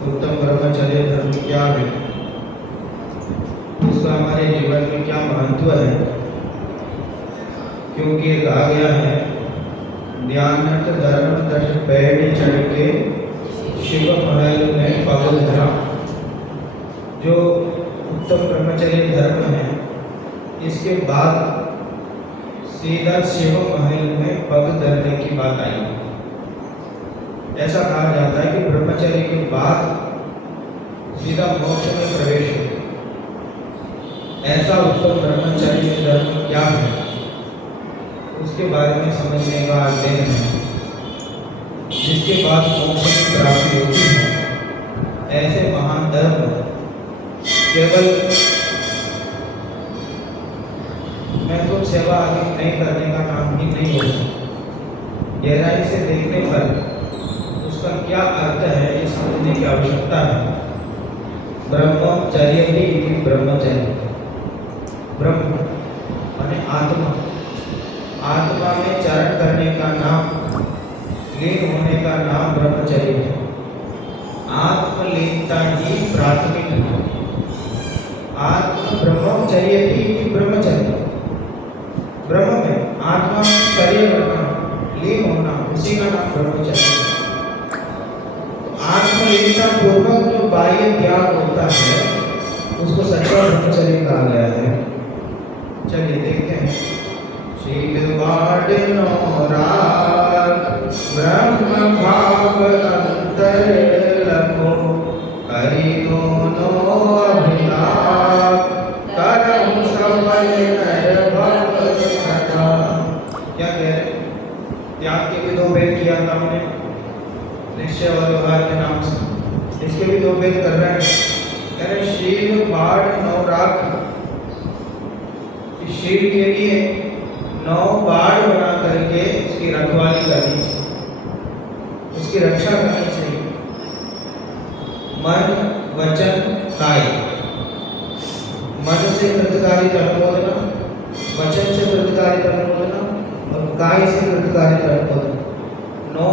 उत्तम ब्रह्मचर्य धर्म क्या है, उसका हमारे जीवन में क्या महत्व है। क्योंकि ये कहा गया है, ध्यान धर्म दश पैड़ी चढ़ के शिव महल में पग धरा। जो उत्तम ब्रह्मचर्य धर्म है, इसके बाद सीधा शिव महल में पग धरने की बात आई। ऐसा कहा जाता है कि ब्रह्मचर्य के बाद सीधा मोक्ष में प्रवेश हो। ऐसा उत्तम ब्रह्मचर्य धर्म क्या है, उसके बारे में समझने का अध्ययन है। जिसके बाद मोक्ष की प्राप्ति होती है, ऐसे महान धर्म केवल मैं तो सेवा आदि नहीं करने का नाम ही नहीं होता। गहराई से देखने पर उसका क्या अर्थ है, ये समझने की आवश्यकता है। ब्रह्मचर्य ही ब्रह्मचर्य, ब्रह्म माने आत्मा, आत्मा में चरण करने का नाम, लीन होने का नाम ब्रह्मचर्य है। आत्मलीनता ही प्राथमिक है। आत्म ब्रह्मचर्य ही ब्रह्मचर्य, ब्रह्म में आत्मा में शरीर करना, लीन होना, उसी का नाम ब्रह्मचर्य। आत्मलीनता पूर्वक जो बाह्य त्याग होता है, उसको सच्चा ब्रह्मचर्य कहा गया है। चलिए देखते हैं। शील वाडनो राग ब्रह्म भाव अंतर लखो, हरि दोनों अभिलाप करम सफल नर भव सदा। क्या कह रहे? त्याग के भी दो भेद किया था हमने, निश्चय और व्यवहार के नाम से। इसके भी दो भेद कर रहे हैं। कह रहे शील बाढ़ नौ राख, शील के लिए 9 बाढ़ बना करके उसकी रखवाली करनी चाहिए, उसकी रक्षा करनी चाहिए। मन वचन काय, मन से कृतकार्य अनुमोदना, वचन से कृतकार्य अनुमोदना और काय से कृतकार्य अनुमोदना। 9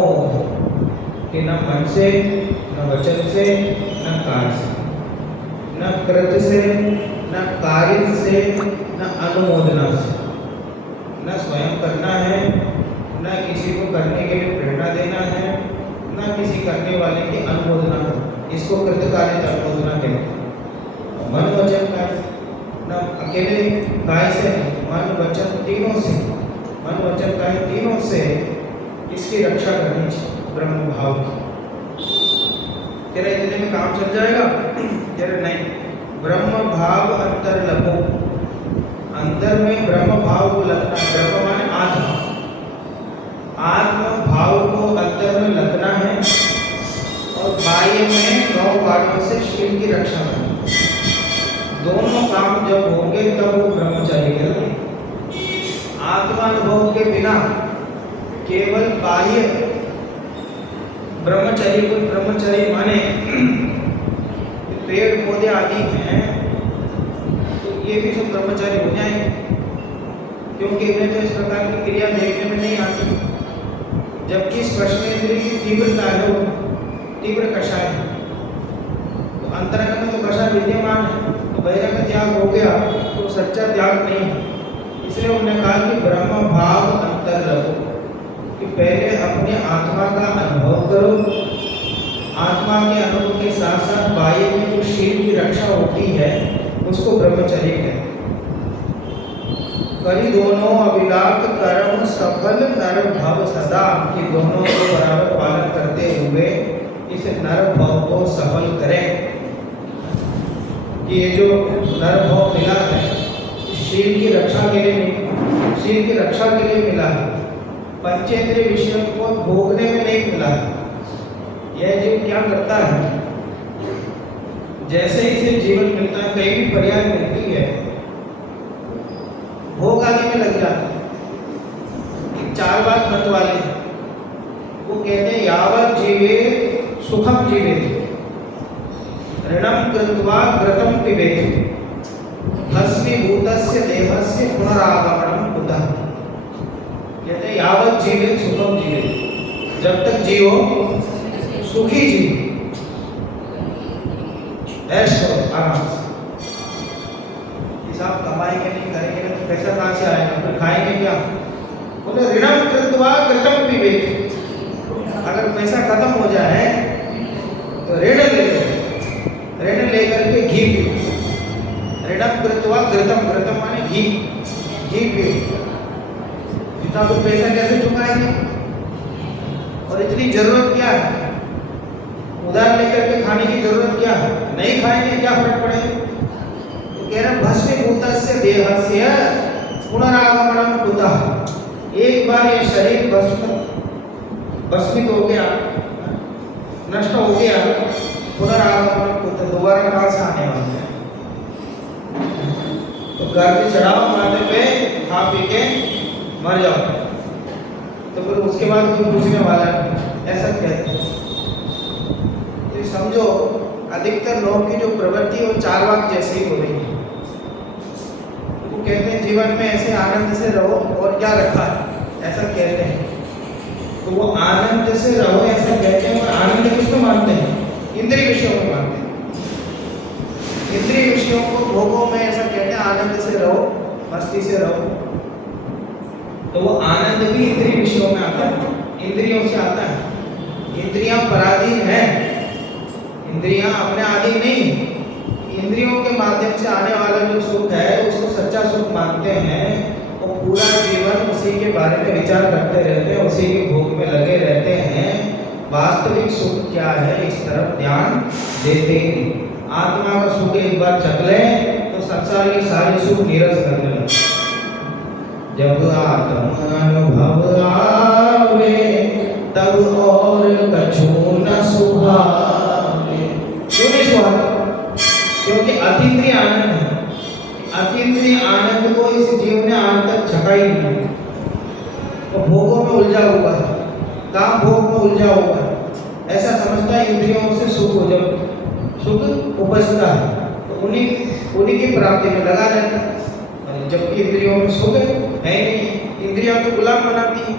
कि न मन से, न वचन से, न काय से, न कृत से, न कार्य से, न अनुमोदना से। न स्वयं करना है, न किसी को करने के लिए प्रेरणा देना है, न किसी करने वाले की अनुमोदना करना। इसको कृतकार्य अनुमोदना कहते हैं। मन वचन काय, न अकेले काय से, मन वचन तीनों से, मन वचन काय तीनों से इसकी रक्षा करनी चाहिए ब्रह्म भाव की। तेरा इतने में काम चल जाएगा? तेरा नहीं। ब्रह्म भाव अंतर लभो, अंदर में ब्रह्म भाव को लगना। ब्रह्म माने आत्मा, आत्म भाव को अंदर में लगना है और बाह्य में 9 बाढ़ों से शील की रक्षा करना। दोनों काम जब होंगे तब वो ब्रह्मचर्य कहलाएगा। आत्मानुभव के बिना केवल बाह्य ब्रह्मचर्य को ब्रह्मचर्य माने पेड़ पौधे आदि हैं, तो ये भी सब ब्रह्मचर्य हो जाएंगे, क्योंकि इन्हें तो इस प्रकार की क्रिया देखने में नहीं आती। जबकि स्पर्शेंद्रिय की तीव्रता है, वो तीव्र कषाय है, तो अंतरंग में तो कषाय विद्यमान है, तो बहिरंग त्याग हो गया तो सच्चा त्याग नहीं है। इसलिए उन्होंने कहा कि ब्रह्म भाव अंतर रखो, कि पहले अपने आत्मा का अनुभव करो। आत्मा के अनुभव के साथ साथ बाह्य में जो शील की रक्षा होती है, उसको ब्रह्मचर्य कहते हैं। करी दोनों अभिलाप कर्म सफल नर भव सदा, कि दोनों को बराबर पालन करते हुए इस नर भव को सफल करें। कि ये जो नर भव मिला है, शील की रक्षा के लिए नहीं, शील की रक्षा के लिए मिला है, पंचेंद्रिय विषयों को भोगने में नहीं मिला है। यह जीव क्या करता है, जैसे इसे जीवन मिलता है, कहीं भी पर्याय मिलती है, भोग आदि में लग जाता है। 4 बात मत वाले वो कहते हैं, यावत जीवे सुखम जीवेत, ऋणम कृत्वा घृतम पिबेत, भस्मीभूतस्य देहस्य पुनरागमनम कुतः। कहते हैं यावत जीवे सुखम जीवे, जब तक जियो सुखी जीव, ऐश करो आराम से। आप कमाएंगे नहीं, करेंगे नहीं तो पैसा कहाँ से आएगा, फिर खाएंगे क्या? बोले ऋणम कृत्वा कृतम विवेक, अगर पैसा खत्म हो जाए तो ऋण लेकर के घी पियो। ऋणम कृत्वा घृतम, घृतम माने घी, घी पियो। इतना तो पैसा कैसे चुकाएंगे? और इतनी जरूरत क्या है? उधार लेकर के खाने की जरूरत क्या है? नहीं खाएंगे क्या फर्क पड़ेगा? कह रहे भस्मीभूतस्य देहस्य पुनरागमनम कुतः, एक बार ये शरीर भस्मित हो गया, नष्ट हो गया, पुनरागमनम कुतः, दोबारा कहाँ से आने वाला है? तो घर पे चढ़ाओ माथे पे, खा पी के मर जाओ, तो फिर उसके बाद कोई पूछने वाला है, ऐसा कहते हैं। तो समझो अधिकतर लोगों की जो प्रवृत्ति है वो चारवाक जैसी ही हो रही है। वो कहते हैं जीवन में ऐसे आनंद से रहो, और क्या रखा है, ऐसा कहते हैं। तो वो आनंद से रहो ऐसा कहते हैं, और आनंद किसको मानते हैं? इंद्रिय विषयों में मानते हैं। इंद्रिय विषयों को भोगों में ऐसा कहते हैं आनंद से रहो, मस्ती से रहो। तो वो आनंद भी इंद्रिय विषयों में आता है, इंद्रियों से आता है। इंद्रियां पराधीन है, इंद्रियां अपने अधीन नहीं। इंद्रियों के माध्यम से आने वाला जो सुख है उसको सच्चा सुख मानते हैं। वो पूरा जीवन उसी के बारे में विचार करते रहते हैं, उसी के भोग में लगे रहते हैं। वास्तविक सुख क्या है इस तरफ ध्यान देते ही नहीं। आत्मा का सुख एक बार चख लें तो संसार की सारी सुख नीरस करने लगे। जब आत्म अनुभव आवे तब और कछु न सुहावे। क्यों नहीं सुहावे? क्योंकि अतीन्द्रिय आनंद है। अतीन्द्रिय आनंद को इस जीव ने आज तक छका ही नहीं। वो भोगों में उलझा हुआ है, काम भोग में उलझा हुआ है। ऐसा समझता है इंद्रियों से सुख हो, जब सुख उपजता है तो उन्हीं की प्राप्ति में लगा रहता है। जबकि इंद्रियों में सुख है नहीं, इंद्रियां तो गुलाम बनाती हैं।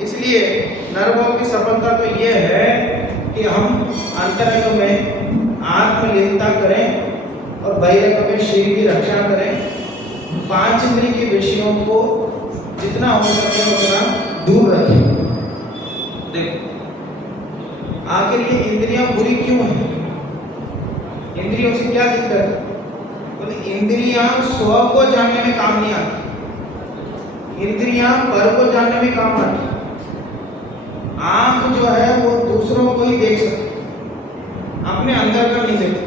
इसलिए नरभोग की सफलता तो ये है कि हम अंतरंग में आत्मलीनता करें और बहिरंग में शरीर की रक्षा करें। पांच इंद्रिय के विषयों को जितना हो सके उतना दूर रखें। देखो आखिर ये इंद्रियां बुरी क्यों हैं? इंद्रियों से क्या दिक्कत है? तो इंद्रियां स्व को जानने में काम नहीं आती, इंद्रियां पर को जानने में काम आती। आंख जो है वो दूसरों को ही देख सकती, अपने अंदर का नहीं देखता।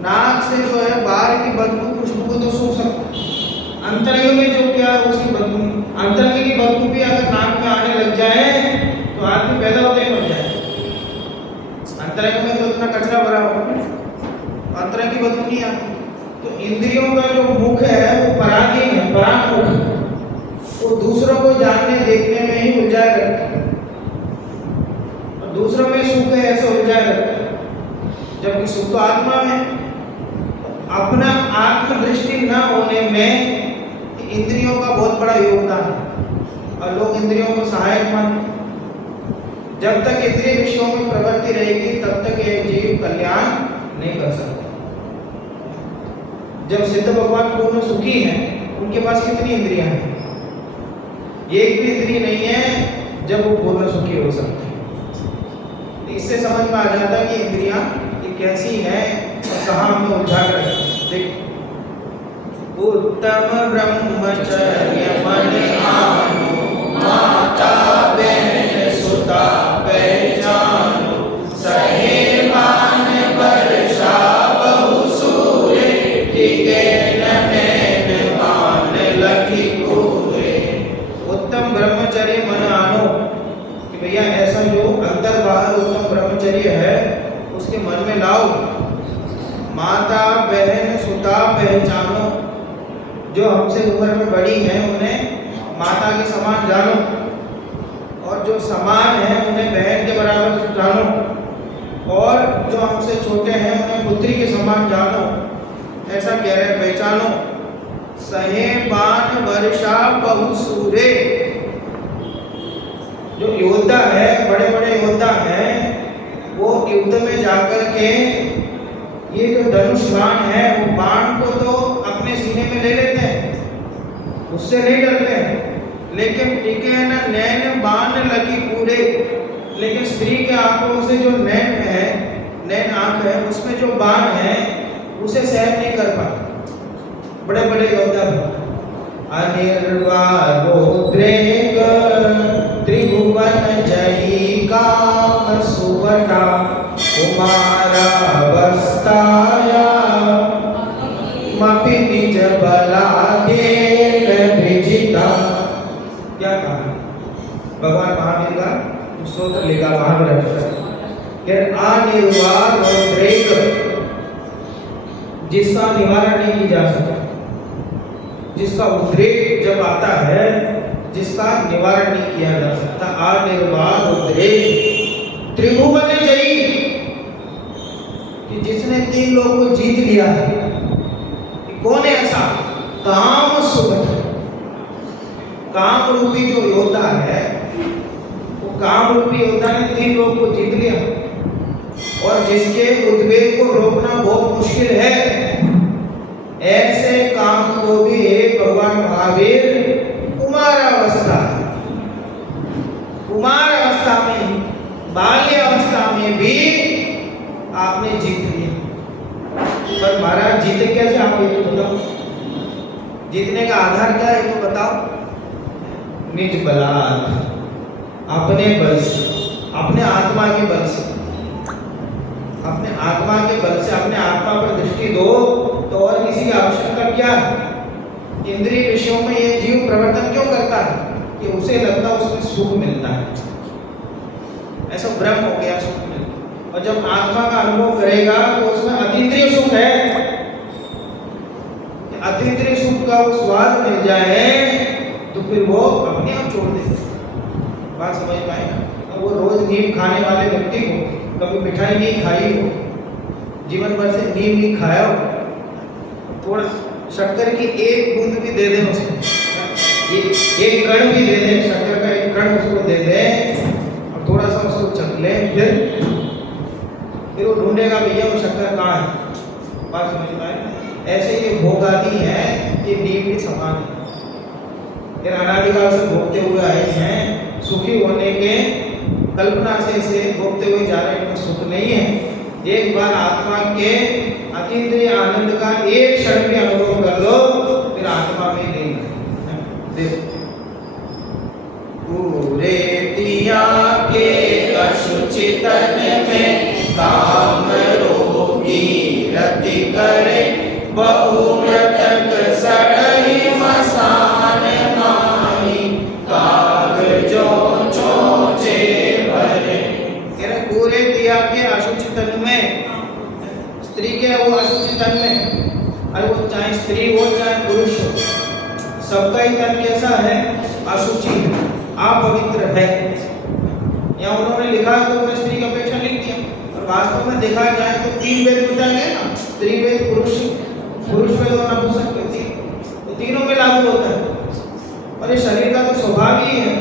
नाक से जो है बाहर की बदबू खुशबू को तो सूंघ सकता, अंतरंग में जो क्या है उसकी बदबू, अंतरंग की बदबू भी अगर नाक में आने लग जाए तो आदमी पैदा होते ही मर जाए। अंतरंग में तो इतना कचरा भरा हुआ, अंतरंग की बदबू नहीं आती। तो इंद्रियों का जो मुख है वो पराधीन है, परामुख, वो दूसरों को जानने देखने में ही उलझा रहता है, और दूसरों में सुख है ऐसे उलझा रहता है, जबकि सुख तो आत्मा में। अपना आत्मदृष्टि न होने में इंद्रियों का बहुत बड़ा योगदान है, और लोग इंद्रियों को सहायक मानते हैं। जब तक इंद्रिय विषयों में प्रवृत्ति रहेगी तब तक ये जीव कल्याण नहीं कर सकता। जब सिद्ध भगवान पूर्ण सुखी हैं, उनके पास कितनी इंद्रियां हैं? एक भी इंद्रिय नहीं है जब वो पूर्ण सुखी हो सकते हैं। इससे समझ में आ जाता है कि इंद्रियां ये कैसी हैं और कहाँ हमें उलझा कर रखती हैं। देखो उत्तम ब्रह्मचर्य मन आनो, माता बहन सुता पहचानो, सहे मान वर्षा बहु सूरे, टिके न नैन मान लखी कोरे। उत्तम ब्रह्मचर्य मन आनो, कि भैया ऐसा जो अंदर बाहर उत्तम ब्रह्मचर्य है उसके मन में लाओ। माता बहन सुता पहचानो, जो हमसे उम्र में बड़ी हैं उन्हें माता के समान जानो, और जो समान है उन्हें बहन के बराबर जानो, और जो हमसे छोटे हैं उन्हें पुत्री के समान जानो। ऐसा कह रहे पहचानो। सहे बाण वर्षा बहु सूरे, जो योद्धा है बड़े बड़े योद्धा हैं, वो युद्ध में जाकर के ये जो धनुष बाण है, वो बाण को तो अपने सीने में ले लेते हैं, उससे नहीं डरते हैं, लेकिन टिके न नैन बाण लगी पूरे। लेकिन स्त्री के आंखों से जो नैन है, नैन आंख है, उसमें जो बाण है उसे सहन नहीं कर पाते बड़े बड़े योद्धा। अनिर्वाणो द्रेग त्रिभुवन जयी काम सुवटा कुमारा वस्ताया मपि निज बलादेन विजिता। क्या कहा भगवान महावीर का स्तोत्र लिखा महावीर अनिर्वाण और द्रेग, जिसका निवारण नहीं किया जा सकता, जिसका उद्रेक जब आता है, जिसका निवारण नहीं किया जा सकता। अनिर्वाण उद्रेक त्रिभुवन जयी, कि जिसने 3 लोगों को जीत लिया है। कौन है ऐसा? काम सुवट, काम रूपी जो योद्धा है, वो काम रूपी योद्धा ने 3 लोगों को जीत लिया, और जिसके उद्वेग को रोकना बहुत मुश्किल है, ऐसे काम को भी भगवान महावीर कुमारावस्था, कुमार अवस्था में, बाल्य अवस्था में भी आपने जीत लिया। पर महाराज जीते कैसे, आप ये तो बताओ, जीतने का आधार क्या है तो बताओ। निज बलात्, अपने बल से, अपने आत्मा के बल से, अपने आत्मा के बल से, अपने आत्मा पर दृष्टि दो, तो और किसी की आवश्यकता क्या है। इंद्रिय विषयों में ये जीव प्रवर्तन क्यों करता है कि उसे लगता है उसमें सुख मिलता है, ऐसा भ्रम हो गया, सुख मिलता है। और जब आत्मा का अनुभव करेगा तो उसमें अतीन्द्रिय सुख है, अतीन्द्रिय सुख का वो स्वाद मिल जाए तो फिर वो अपने आप छोड़ देगा। बात समझ पाएगा। वो रोज नीम खाने वाले व्यक्ति को कभी मिठाई नहीं खाई हो, जीवन भर से नीम नहीं खाया हो, थोड़ा शक्कर की 1 बूंद भी दे दें उसको, एक कण भी दे दें, शक्कर का 1 कण उसको दे दें और थोड़ा सा उसको चख ले, फिर वो ढूंढेगा भैया वो शक्कर कहाँ है। बात समझ पाए। ऐसे ये भोग आदि है, ये नीम के समान है, फिर अनादिकाल से भोगते हुए आए हैं, सुखी होने के कल्पना से भोगते हुए जा रहे हैं, सुख नहीं है। एक बार आत्मा के अतीन्द्रिय आनंद का एक क्षण भी अनुभव कर लो, फिर आत्मा में नहीं है। पूरे दिया के अशुचि तन में काम रोगी रति करे, बहुमृतक सड़हि मसान माही, कागजो चोचे भरे। पूरे दिया के अशुचि तन में, स्त्री के वो अशुचि तन में, अरे वो चाहे स्त्री हो चाहे पुरुष हो, सबका ही तन कैसा है? अशुचि, अपवित्र है। या उन्होंने लिखा है तो उन्होंने स्त्री की अपेक्षा लिख दिया, और वास्तव में देखा जाए तो 3 वेद मिटा गए ना, स्त्री वेद, पुरुष वेद और नपुंसक वेद, तो तीनों में लागू होता है। और ये शरीर का तो स्वभाव ही है,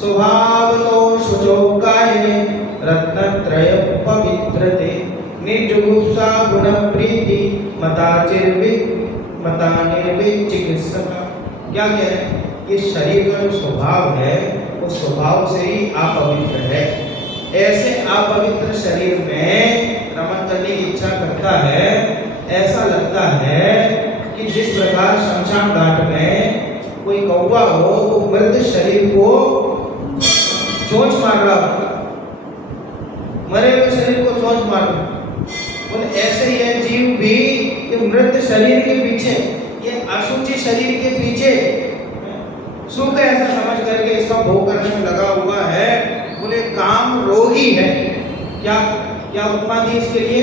स्वभाव तो शुचो काये रत्नत्रय पवित्रते, निर्जुगुप्सा गुण प्रीति मता निर्विद चिकित्सका। क्या कह रहे हैं? ये शरीर का जो स्वभाव है वो स्वभाव से ही अपवित्र है। ऐसे अपवित्र शरीर में रमन करने की इच्छा करता है। ऐसा लगता है कि जिस प्रकार शमशान घाट में कोई कौवा हो तो मृत शरीर को चोंच मार रहा हो, मरे हुए शरीर को चोंच मार रहा, ऐसे ये जीव भी ये मृत शरीर के पीछे, ये अशुचि शरीर के पीछे सुख है ऐसा समझ करके इसका भोग करने में लगा हुआ है। बोले काम रोगी है। क्या क्या उपमा दी इसके लिए?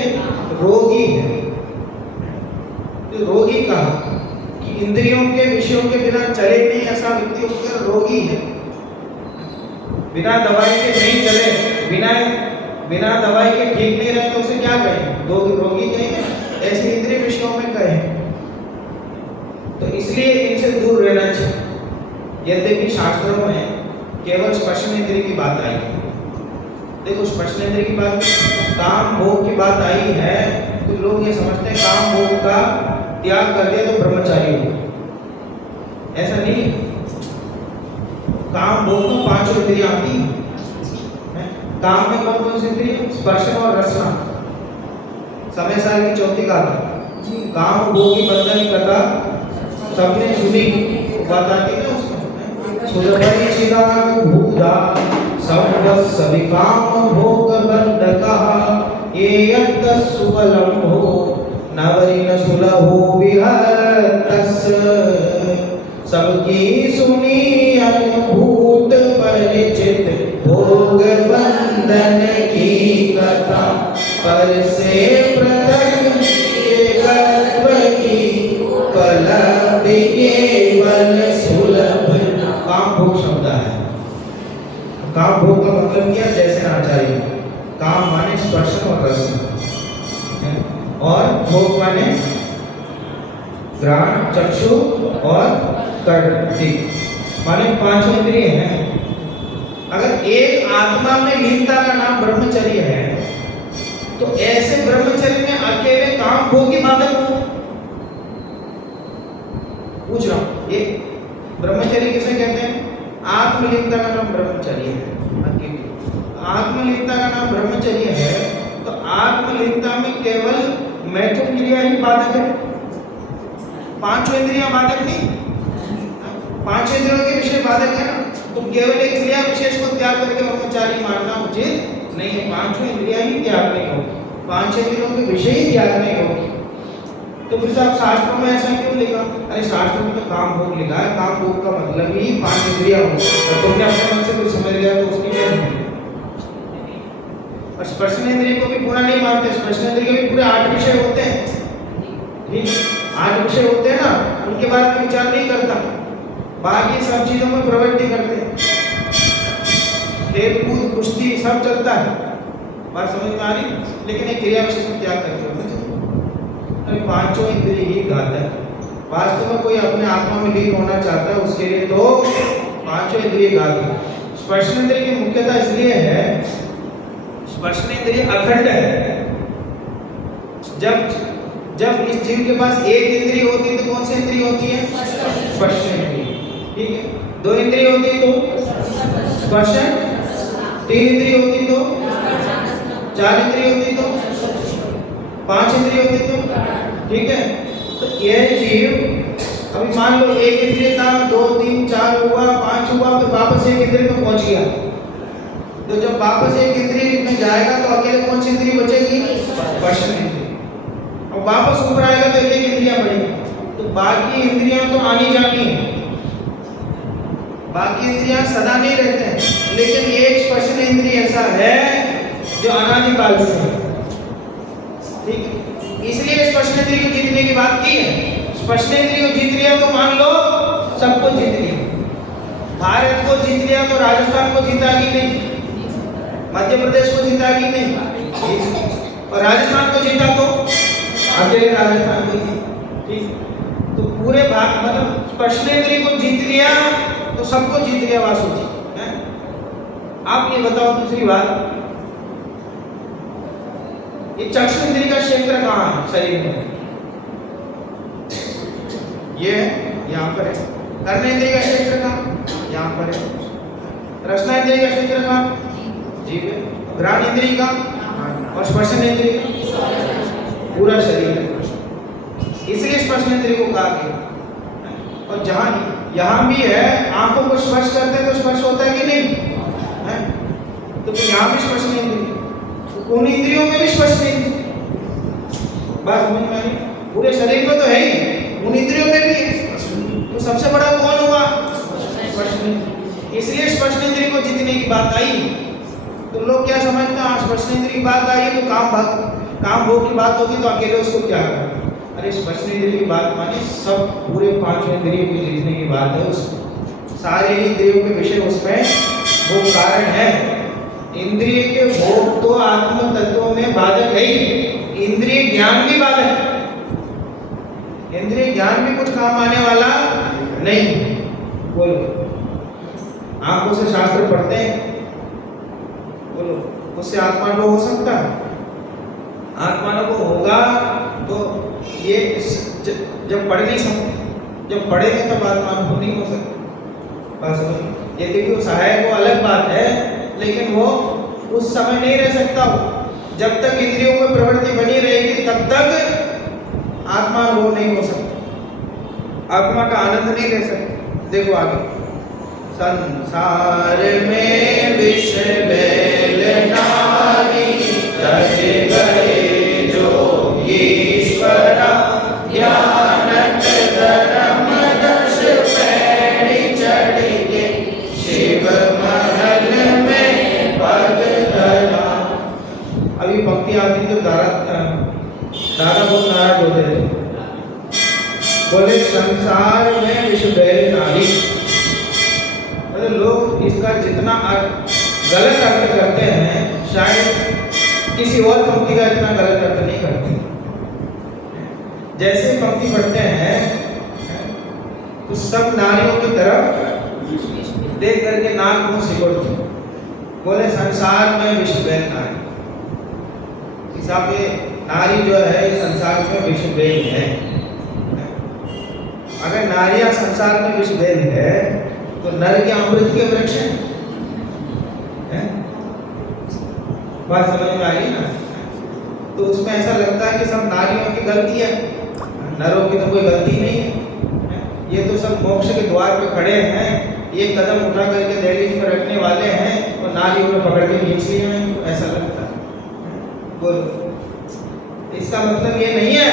रोगी है। तो रोगी कहा कि इंद्रियों के विषयों के बिना चले नहीं, ऐसा व्यक्ति उसका रोगी है। बिना दवाई के नहीं चले, बिना दवाई के ठीक नहीं रहे तो उसे क्या कहें? रोगी कहेंगे। ऐसे इंद्रिय विषयों में कहें तो इसलिए इनसे दूर रहना चाहिए। यद्यपि शास्त्रों में केवल स्पर्श इंद्रिय की बात आई है, देखो स्पर्शनेंद्रिय की बात, काम भोग की बात आई है तो लोग ये समझते हैं काम भोग का त्याग कर दिया तो ब्रह्मचारी हो, ऐसा नहीं। काम भोग में पांचों इंद्रियां आती हैं। काम में कौन सी इंद्रिय? स्पर्श और रसना। समय साल की चौथी गाथा, काम भोग की बंधन कथा सबने सुनी, बात आती है उसमें। सुरभि चिराग भूदा सब सभी काम भोग बंधका ये यत् सुबलम हो नवरिन सुलभो विहतस्। सबकी सुनी अनुभूत परिचित भोग बंधन की कथा पर से पृथक की उपलब्धि केवल सुलभ। काम भोग शब्द है। काम भोग का मतलब क्या? जैसे आचार्य, काम माने स्पर्श और रस और भोग माने घ्राण चक्षु और कर्म, माने पांचों इंद्रिय हैं। अगर एक आत्मा में लीनता का नाम ब्रह्मचर्य है तो ऐसे ब्रह्मचर्य में अकेले काम भोग की बाधक पूछ रहा हूं, ये ब्रह्मचर्य किसे कहते हैं? आत्मलीनता का नाम ब्रह्मचर्य है। आत्मलीनता का नाम ब्रह्मचर्य है तो आत्मलीनता में केवल मैथुन क्रिया ही बाधक है, पांचों इंद्रियां बाधक नहीं। पांच इंद्रियों के विषय बाधक है ना, तो केवल एक क्रिया विशेष को त्याग करके ब्रह्मचारी मानना उचित नहीं है। पांचों इंद्रियां ही त्याग नहीं होगी, पांच इंद्रियों के विषय ही त्याग नहीं होगी। तो फिर साहब शास्त्रों में ऐसा क्यों लिखा? अरे शास्त्रों में तो काम भोग लिखा है, काम भोग का मतलब ही पांच इंद्रियां हो। और तुमने अपने मन से कुछ समझ लिया तो उसकी क्या है? और स्पर्शनेंद्रिय को भी पूरा नहीं मानते। स्पर्शनेंद्रिय के भी पूरे 8 विषय होते हैं, ठीक, 8 विषय होते हैं ना, उनके बारे में विचार नहीं करता, बाकी सब चीजों में प्रवृत्ति करते हैं। खेल कूद कुश्ती सब चलता है, बात समझ में आ रही? लेकिन एक क्रिया विशेष में त्याग करते हो। अरे पांचों इंद्रिय ही घातक है। वास्तव में कोई अपने आत्मा में लीन होना चाहता है उसके लिए तो पांचों इंद्रिय घातक। स्पर्शनेंद्रिय की मुख्यता इसलिए है, स्पर्शनेंद्रिय अखंड है। जब इस जीव के पास एक इंद्रिय होती है तो कौन सी इंद्रिय होती है? स्पर्शनेंद्रिय, ठीक है। 2 इंद्रिय होती तो स्पर्श, 3 इंद्रिय होती तो, 4 इंद्रिय होती तो, 5 इंद्रिय होती तो, ठीक है। तो यह जीव अभी मान लो एक इंद्रिय था, 2 3 4 हुआ, 5 हुआ, फिर वापस एक इंद्रिय में पहुंच गया। तो जब वापस एक इंद्रिय में जाएगा तो अकेले कौन सी इंद्रिय बचेगी? स्पर्शनेंद्रिय। अब वापस ऊपर आएगा तो एक इंद्रियां बढ़ेगी। तो बाकी इंद्रियां तो आनी जानी है, बाकी इंद्रियां सदा नहीं रहते हैं, लेकिन एक स्पर्शनेंद्रिय ऐसा है जो अनादिकाल से है, ठीक है। इसलिए स्पर्शनेंद्रिय को जीतने की बात की है। स्पर्शनेंद्रिय को जीत लिया तो मान लो सबको जीत लिया। भारत को जीत लिया तो राजस्थान को जीता कि नहीं? मध्य प्रदेश को जीता कि नहीं? और राजस्थान को जीता तो अकेले राजस्थान को जीता, ठीक। तो पूरे भारत मतलब स्पर्शनेंद्रिय को जीत लिया तो सबको जीत लिया वासु जी। आप ये बताओ दूसरी बात, ये चक्षु इंद्रिय का क्षेत्र कहाँ है शरीर में? ये यहाँ पर है। कर्मेंद्रिय का क्षेत्र कहाँ? यहाँ पर है। रसनेंद्रिय का क्षेत्र कहाँ? जीभ है। घ्राण इंद्रिय का और स्पर्शनेंद्रिय पूरा शरीर है, इसलिए स्पर्शनेंद्रिय को कहा गया। और जहाँ यहाँ भी है, आंखों को स्पर्श करते हैं तो स्पर्श होता है कि नहीं है? तो यहाँ भी स्पर्शनेंद्रिय, उन इंद्रियों में भी स्पर्शनेंद्रिय। बात समझ में आ रही? पूरे शरीर में तो है ही, उन इंद्रियों में भी। तो सबसे बड़ा कौन हुआ? स्पर्शनेंद्रिय। इसलिए स्पर्शनेंद्रिय को जीतने की बात आई। तो लोग क्या समझते हैं, स्पर्शनेंद्रिय की बात आई है तो काम भोग की बात होगी तो अकेले उसको क्या करना? अरे स्पर्शनेंद्रिय की बात माने सब पूरे 5 इंद्रियों को जीतने की बात है। उस सारे इंद्रियों के विषय उसमें वो कारण है। इंद्रिय के भोग तो आत्म तत्वों में बाधक है ही, इंद्रिय ज्ञान भी बाधक है। इंद्रिय ज्ञान भी कुछ काम आने वाला नहीं। बोलो, आंखों से शास्त्र पढ़ते हैं, बोलो, वो उससे आत्मा को हो सकता है? आत्मा को होगा तो ये जब पढ़ नहीं सकते, जब पढ़ेंगे तब आत्मा को नहीं हो सकता। बात समझ? यदि वो सहायक वो अलग बात है, लेकिन वो उस समय नहीं रह सकता। जब तक इंद्रियों में प्रवृत्ति बनी रहेगी तब तक आत्मा वो नहीं हो सकता, आत्मा का आनंद नहीं ले सकते। देखो आगे, संसार में विष बैल नारी तज गए जोगीश्वरा, ज्ञानत धर्म दश पैड़ी चढ़ के शिव महल में पग धरा। अभी पंक्ति आती तो दादा बहुत नाराज होते थे, बोले संसार में विष बैल नारी। मतलब लोग इसका जितना गलत अर्थ करते हैं, शायद किसी और पंक्ति का इतना गलत अर्थ नहीं करते। जैसे पंक्ति पढ़ते हैं तो सब नारियों की तरफ देख करके नाक मुंह सिकोड़ते, बोले संसार में विष बैल नारी। हिसाब से नारी जो है इस संसार में विष बैल है। अगर नारियां संसार में विष बैल है तो नर के अमृत के वृक्ष हैं। बात समझ में आई ना? तो उसमें ऐसा लगता है कि सब नारियों की गलती है, नरों की तो कोई गलती नहीं है। ये तो सब मोक्ष के द्वार पे खड़े हैं, ये कदम उठा करके दहलीज में रखने वाले हैं और नारियों में पकड़ के खींच लिए हैं, ऐसा लगता है। बोलो, इसका मतलब ये नहीं है,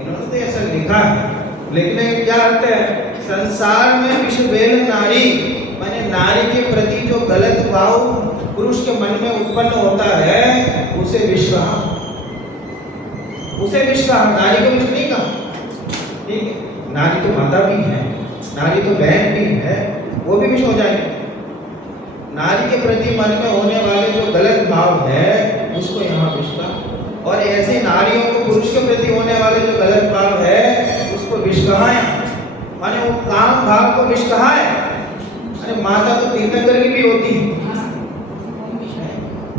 इन्होंने तो ऐसा लिखा है, लेकिन क्या अर्थ है? संसार में विष बैल नारी, माने नारी के प्रति जो गलत भाव पुरुष के मन में उत्पन्न होता है उसे विष कहा, उसे विष कहा, नारी को विष नहीं कहा। ठीक है, नारी तो माता भी है, नारी तो बहन भी है, वो भी विष हो जाएगी। नारी के प्रति मन में होने वाले जो गलत भाव है उसको यहाँ विष कहा, और ऐसे नारियों को पुरुष के प्रति होने वाले जो गलत भाव है उसको विष कहा है। माने वो काम भाव को विष कहा है। अरे माता तो तीर्थंकर की भी होती है।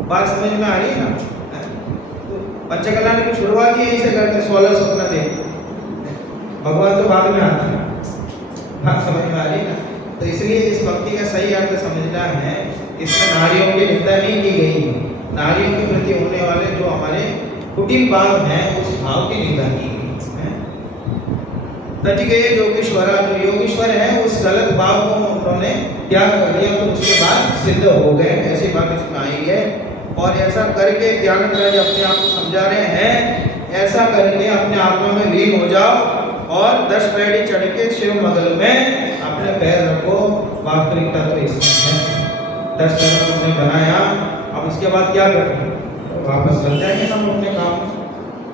बात समझ में आ रही है ना? तो पंचकल्याण की शुरुआत ही ऐसे करते, 16 स्वप्न देख, भगवान तो बाद में आते हैं। बात समझ में आ रही है ना? तो इसलिए इस भक्ति का सही अर्थ समझना है, इसमें नारियों की निंदा नहीं की गई है, नारियों के प्रति होने वाले जो हमारे कुटिल भाव हैं उस भाव की निंदा की गई है। तज गए योगीश्वरा, जो योगीश्वर है उस गलत भाव को उन्होंने त्याग कर दिया, तो उसके बाद सिद्ध हो गए, ऐसी बात इसमें आई है। और ऐसा करके दयानंद राय अपने आप को समझा रहे हैं, ऐसा करके अपने आत्मा में लीन हो जाओ और 10 पैड़ी चढ़ के शिव महल में अपने पैर रखो। वास्तविकता तो इसमें है, 10 धर्म तुमने बनाया, अब इसके बाद क्या करें? वापस लग जाएंगे हम अपने काम।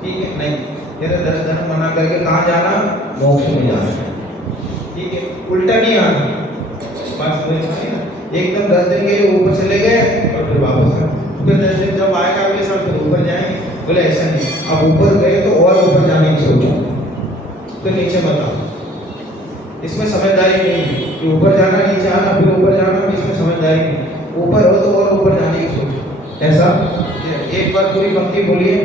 ठीक है, नहीं, मेरे 10 धर्म बना करके कहाँ जाना? मोक्ष में जाना। ठीक है, उल्टा नहीं आना। बात समझ में आई ना? एकदम 10 दिन के लिए ऊपर चले गए और फिर वापस आए, फिर 10 दिन जब आएगा अगले साल फिर ऊपर जाएंगे। बोले ऐसा नहीं, अब ऊपर गए तो और ऊपर जाने की सोचो, तो नीचे बताओ। इसमें समझदारी नहीं है कि ऊपर जाना नीचे आना फिर ऊपर जाना, इसमें समझदारी नहीं। ऊपर हो तो और ऊपर जाने की सोचो। ऐसा एक बार पूरी पंक्ति बोलिए।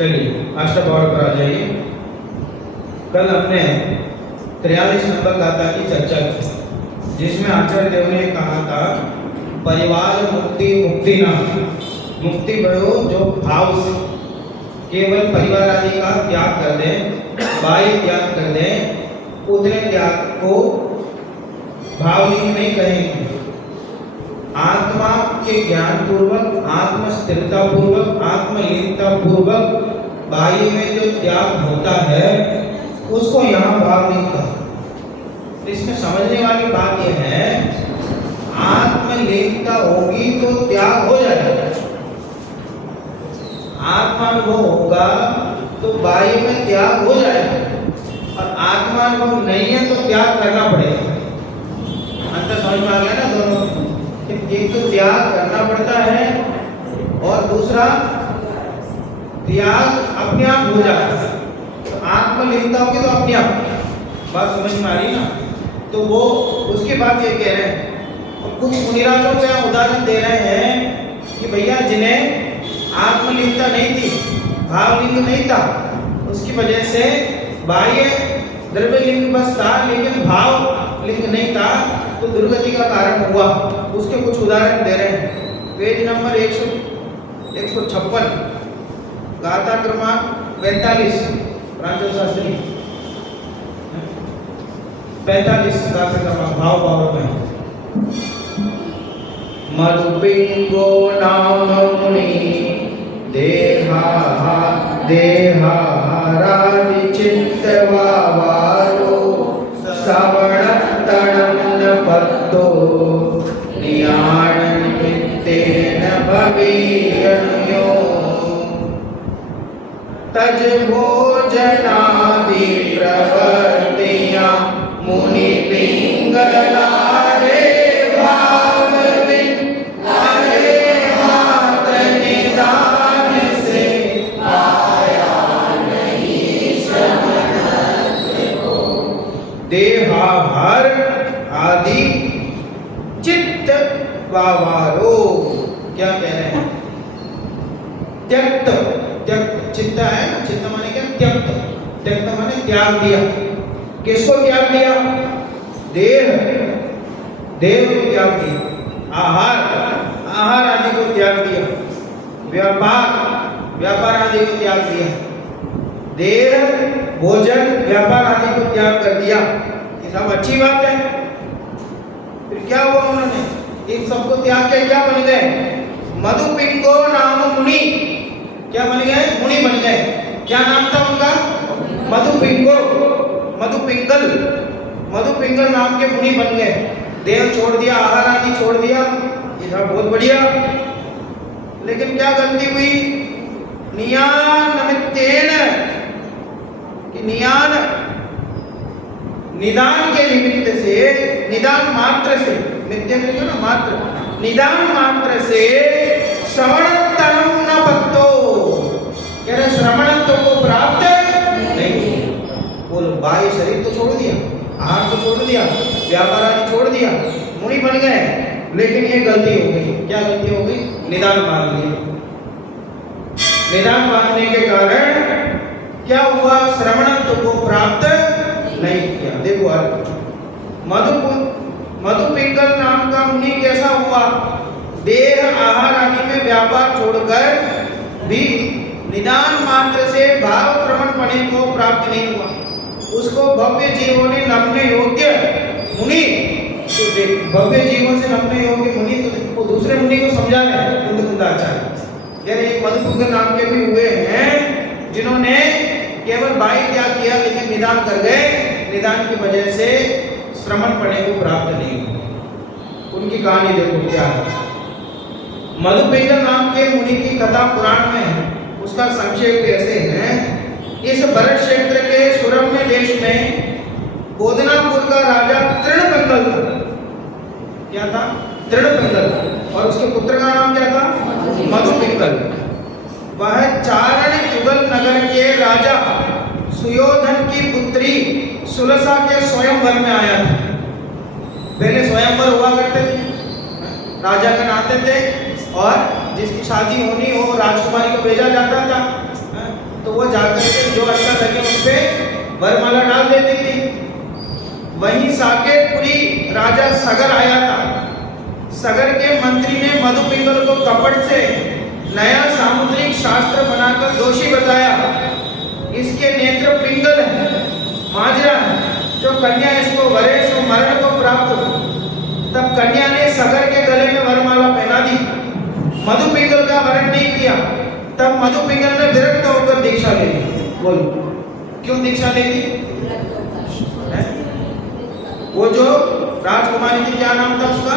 चलिए अष्टपौर पर आ जाइए। कल हमने 43 नंबर गाथा की चर्चा की, जिसमें आचार्य देव ने कहा था परिवार मुक्ति मुक्ति ना, मुक्ति बढ़ो जो भाव से केवल परिवार आदि का त्याग कर दें, बाह्य त्याग कर दें, उतने त्याग को भावलीन नहीं कहेंगे। आत्मा के ज्ञान पूर्वक, आत्म स्थिरता पूर्वक, आत्मलीनता पूर्वक बाह्य में जो त्याग होता है उसको यहाँ भावलीन कहा। इसमें समझने वाली बात यह है, आत्मलीनता होगी तो त्याग हो जाएगा, आत्मानुभव होगा तो बाह्य में त्याग हो जाएगा, और आत्मानुभव नहीं है तो त्याग करना पड़ेगा। अंतर समझ में आ गया ना दोनों? एक तो त्याग करना पड़ता है और दूसरा त्याग अपने आप हो जाता है। तो आत्मलीनता होगी तो अपने आप, बात समझ में आ रही ना? तो वो उसके बाद ये कह रहे हैं, और कुछ मुनिराजों का उदाहरण दे रहे हैं कि भैया जिन्हें आत्मलीनता नहीं थी, भावलिंग नहीं था, उसकी वजह से बाह्य द्रव्यलिंग बस था लेकिन भाव लिंग नहीं था, तो दुर्गति का कारण हुआ। उसके कुछ उदाहरण दे रहे हैं। पेज नंबर 156 गाथा क्रमांक 45 प्रांजल शास्त्री 45 गाथा क्रमांक भाव भाव में मधुपिंगो नाम मुनि देहारादि चित्तवावारो श्रवणत्तणं न पत्तो नियाणनिमित्तेन भवेयनुयो तज भोजनादि प्रवर्तिया मुनिपिंगलारे देहाभार आदि चित्त वावारो। क्या कह रहे हैं? त्यक्त, त्यक्त चित्त है ना, चित्त माने क्या? त्यक्त, त्यक्त माने त्याग दिया। किसको त्याग दिया? देह, देह को त्याग दिया। आहार, आहार आदि को त्याग दिया। व्यापार, व्यापार आदि को त्याग दिया। देह, भोजन, व्यापार आदि को त्याग कर दिया। ये सब अच्छी बात है। फिर क्या हुआ? उन्होंने इन सबको त्याग के क्या बन गए? मधुपिंगो नाम मुनि। क्या बन गए? मुनि बन गए। क्या नाम था उनका? मधुपिंगो, मधुपिंगल, मधुपिंगल नाम के मुनि बन गए। देह छोड़ दिया, आहार आदि छोड़ दिया, ये सब बहुत बढ़िया। लेकिन क्या गलती हुई? नियानमित्तेन, कि नियान निदान के निमित्त से, निदान मात्र से, नित्य में ना मात्र, निदान मात्र से श्रवणत्तरम न पत्तो, कह रहे श्रवणत्व को प्राप्त नहीं। बोलो, बाह्य शरीर तो छोड़ दिया, आहार तो छोड़ दिया, व्यापार आदि छोड़ दिया, मुनि बन गए, लेकिन ये गलती हो गई। क्या गलती हो गई? निदान मान लिया। निदान मानने के कारण क्या हुआ? श्रवणत्व को प्राप्त नहीं किया। देखो मधुपिंगल नाम का मुनि कैसा हुआ? देह, आहार आदि में व्यापार छोड़कर भी निदान मात्र से भाव श्रवण पने को प्राप्त नहीं हुआ। उसको भव्य जीवों ने नमने योग्य मुनि, तो देख भव्य जीवों से नमने योग्य मुनि, तो दूसरे मुनि को समझा रहे कुंदाचार्य। यानी एक मधुपिंगल नाम के भी हुए हैं जिन्होंने केवल बाह्य त्याग किया लेकिन निदान कर गए। निदान की वजह से श्रवण पढ़ने को प्राप्त नहीं हुआ। उनकी कहानी देखो क्या है। मधुपिंगल नाम के मुनि की कथा पुराण में है। उसका संक्षेप कैसे है? इस भरत क्षेत्र के सुरम्य देश में बोधनापुर का राजा तृणपिंगल था। क्या था? तृणपिंगल। और उसके पुत्र का नाम क्या था? मधुपिंगल। वह चारण युगल नगर के राजा सुयोधन की पुत्री सुलसा के स्वयंवर में आया था। पहले स्वयंवर हुआ करते थे, राजा के नाते थे, और जिसकी शादी होनी हो राजकुमारी को भेजा जाता था। तो वो जाकर के जो अच्छा लगे उस पे वरमाला डाल देती थी। वहीं साकेतपुरी राजा सगर आया था। सगर के मंत्री ने मधु पिंगल को कपट से नया सामुद्रिक शास्त्र बनाकर दोषी बताया। इसके नेत्र पिंगल है, माजरा है, जो कन्या इसको वरे सो मरण को प्राप्त हो। तब कन्या ने सगर के गले में वरमाला पहना दी, मधु पिंगल का वरण नहीं किया। तब मधु पिंगल ने विरक्त होकर दीक्षा ले ली। बोलो क्यों दीक्षा ले ली? वो जो राजकुमारी थी, क्या नाम था उसका?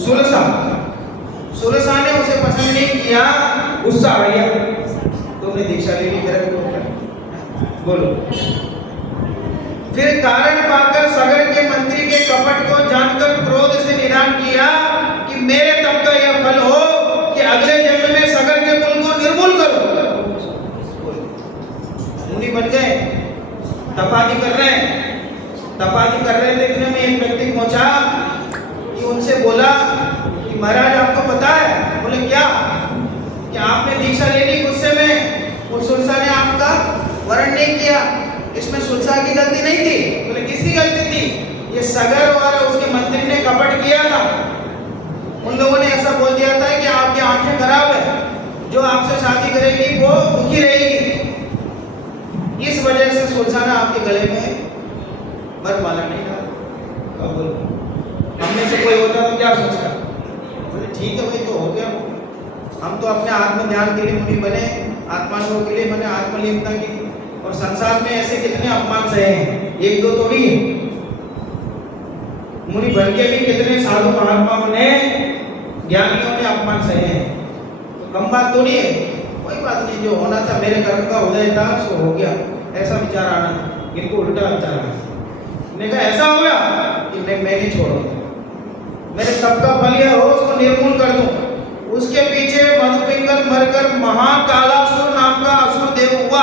सुलसा। सुलसा ने उसे पसंद नहीं किया, गुस्सा आ गया, तुमने दीक्षा ले ली, विरक्त होकर। बोलो। फिर कारण पाकर सगर के मंत्री के कपट को जानकर क्रोध से निदान किया कि मेरे तप का यह फल हो कि अगले जन्म में सगर के कुल को निर्मूल करो। मुनि बन गए, तपादि कर रहे हैं। तपादि कर रहे देखने में एक व्यक्ति पहुंचा कि उनसे बोला कि महाराज आपको पता है? बोले क्या? कि आपने दीक्षा ले ली गुस्से में, और सुलसा ने आपका वरण नहीं किया। इसमें सुलसा की गलती नहीं थी। बोले किसकी गलती थी? ये सगर और उसके मंत्री ने कपट किया था। उन लोगों ने ऐसा बोल दिया था कि आपकी आंखें खराब है, जो आपसे शादी करेगी वो दुखी रहेगी। इस वजह से सुलसा ने आपके गले में वरमाला नहीं डाला। अब बोलो हमने से कोई होता तो क्या सोचता? बोले ठीक है भाई, तो हो गया। हम तो अपने आत्म ध्यान के लिए मुनि बने, आत्मानुभव के लिए बने, आत्मलीनता की। और संसार में ऐसे कितने अपमान सहे हैं, एक दो थोड़ी। मुनि बन के भी कितने साधु महात्माओं ने, ज्ञानियों ने अपमान सहे हैं। तो कम बात थोड़ी है। कोई बात नहीं, जो होना था मेरे कर्म का उदय था सो हो गया, ऐसा विचार आना। इनको उल्टा विचार आना। मैंने कहा ऐसा हो गया कि मैं नहीं छोड़ूंगा, मेरे तप का फल यह हो उसको निर्मूल कर दूं। उसके पीछे मधु पिंगल मरकर महाकालासुर नाम का असुर देव हुआ।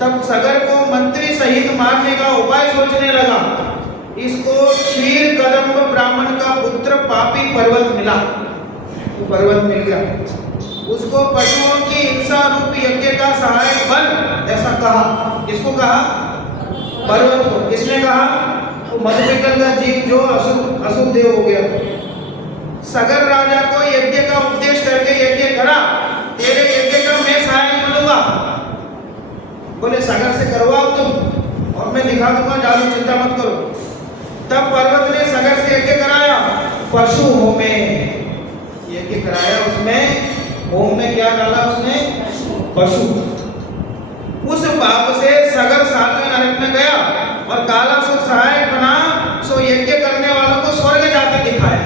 तब सगर को मंत्री सहित मारने का उपाय सोचने लगा। इसको क्षीर कदम्ब ब्राह्मण का पुत्र पापी पर्वत मिला। वो पर्वत मिल गया। उसको पशुओं की हिंसा रूपी यज्ञ का सहायक बन, ऐसा कहा। किसको कहा? पर्वत को। किसने कहा? तो मधु पिंगल का जीव जो असुर देव हो गया। सगर राजा को यज्ञ का उपदेश करके यज्ञ करा, तेरे यज्ञ का मैं सहायक बनूंगा। बोले सगर से करवाओ तुम और मैं दिखा दूंगा जादू, चिंता मत करो। तब पर्वत ने सगर से यज्ञ कराया, पशु होमे यज्ञ कराया। उसमें होम में क्या डाला उसने? पशु। उस पाप से सगर सातवें नरक में गया और कालासुर सहायक बना। सो यज्ञ करने वालों को स्वर्ग जाते दिखाया।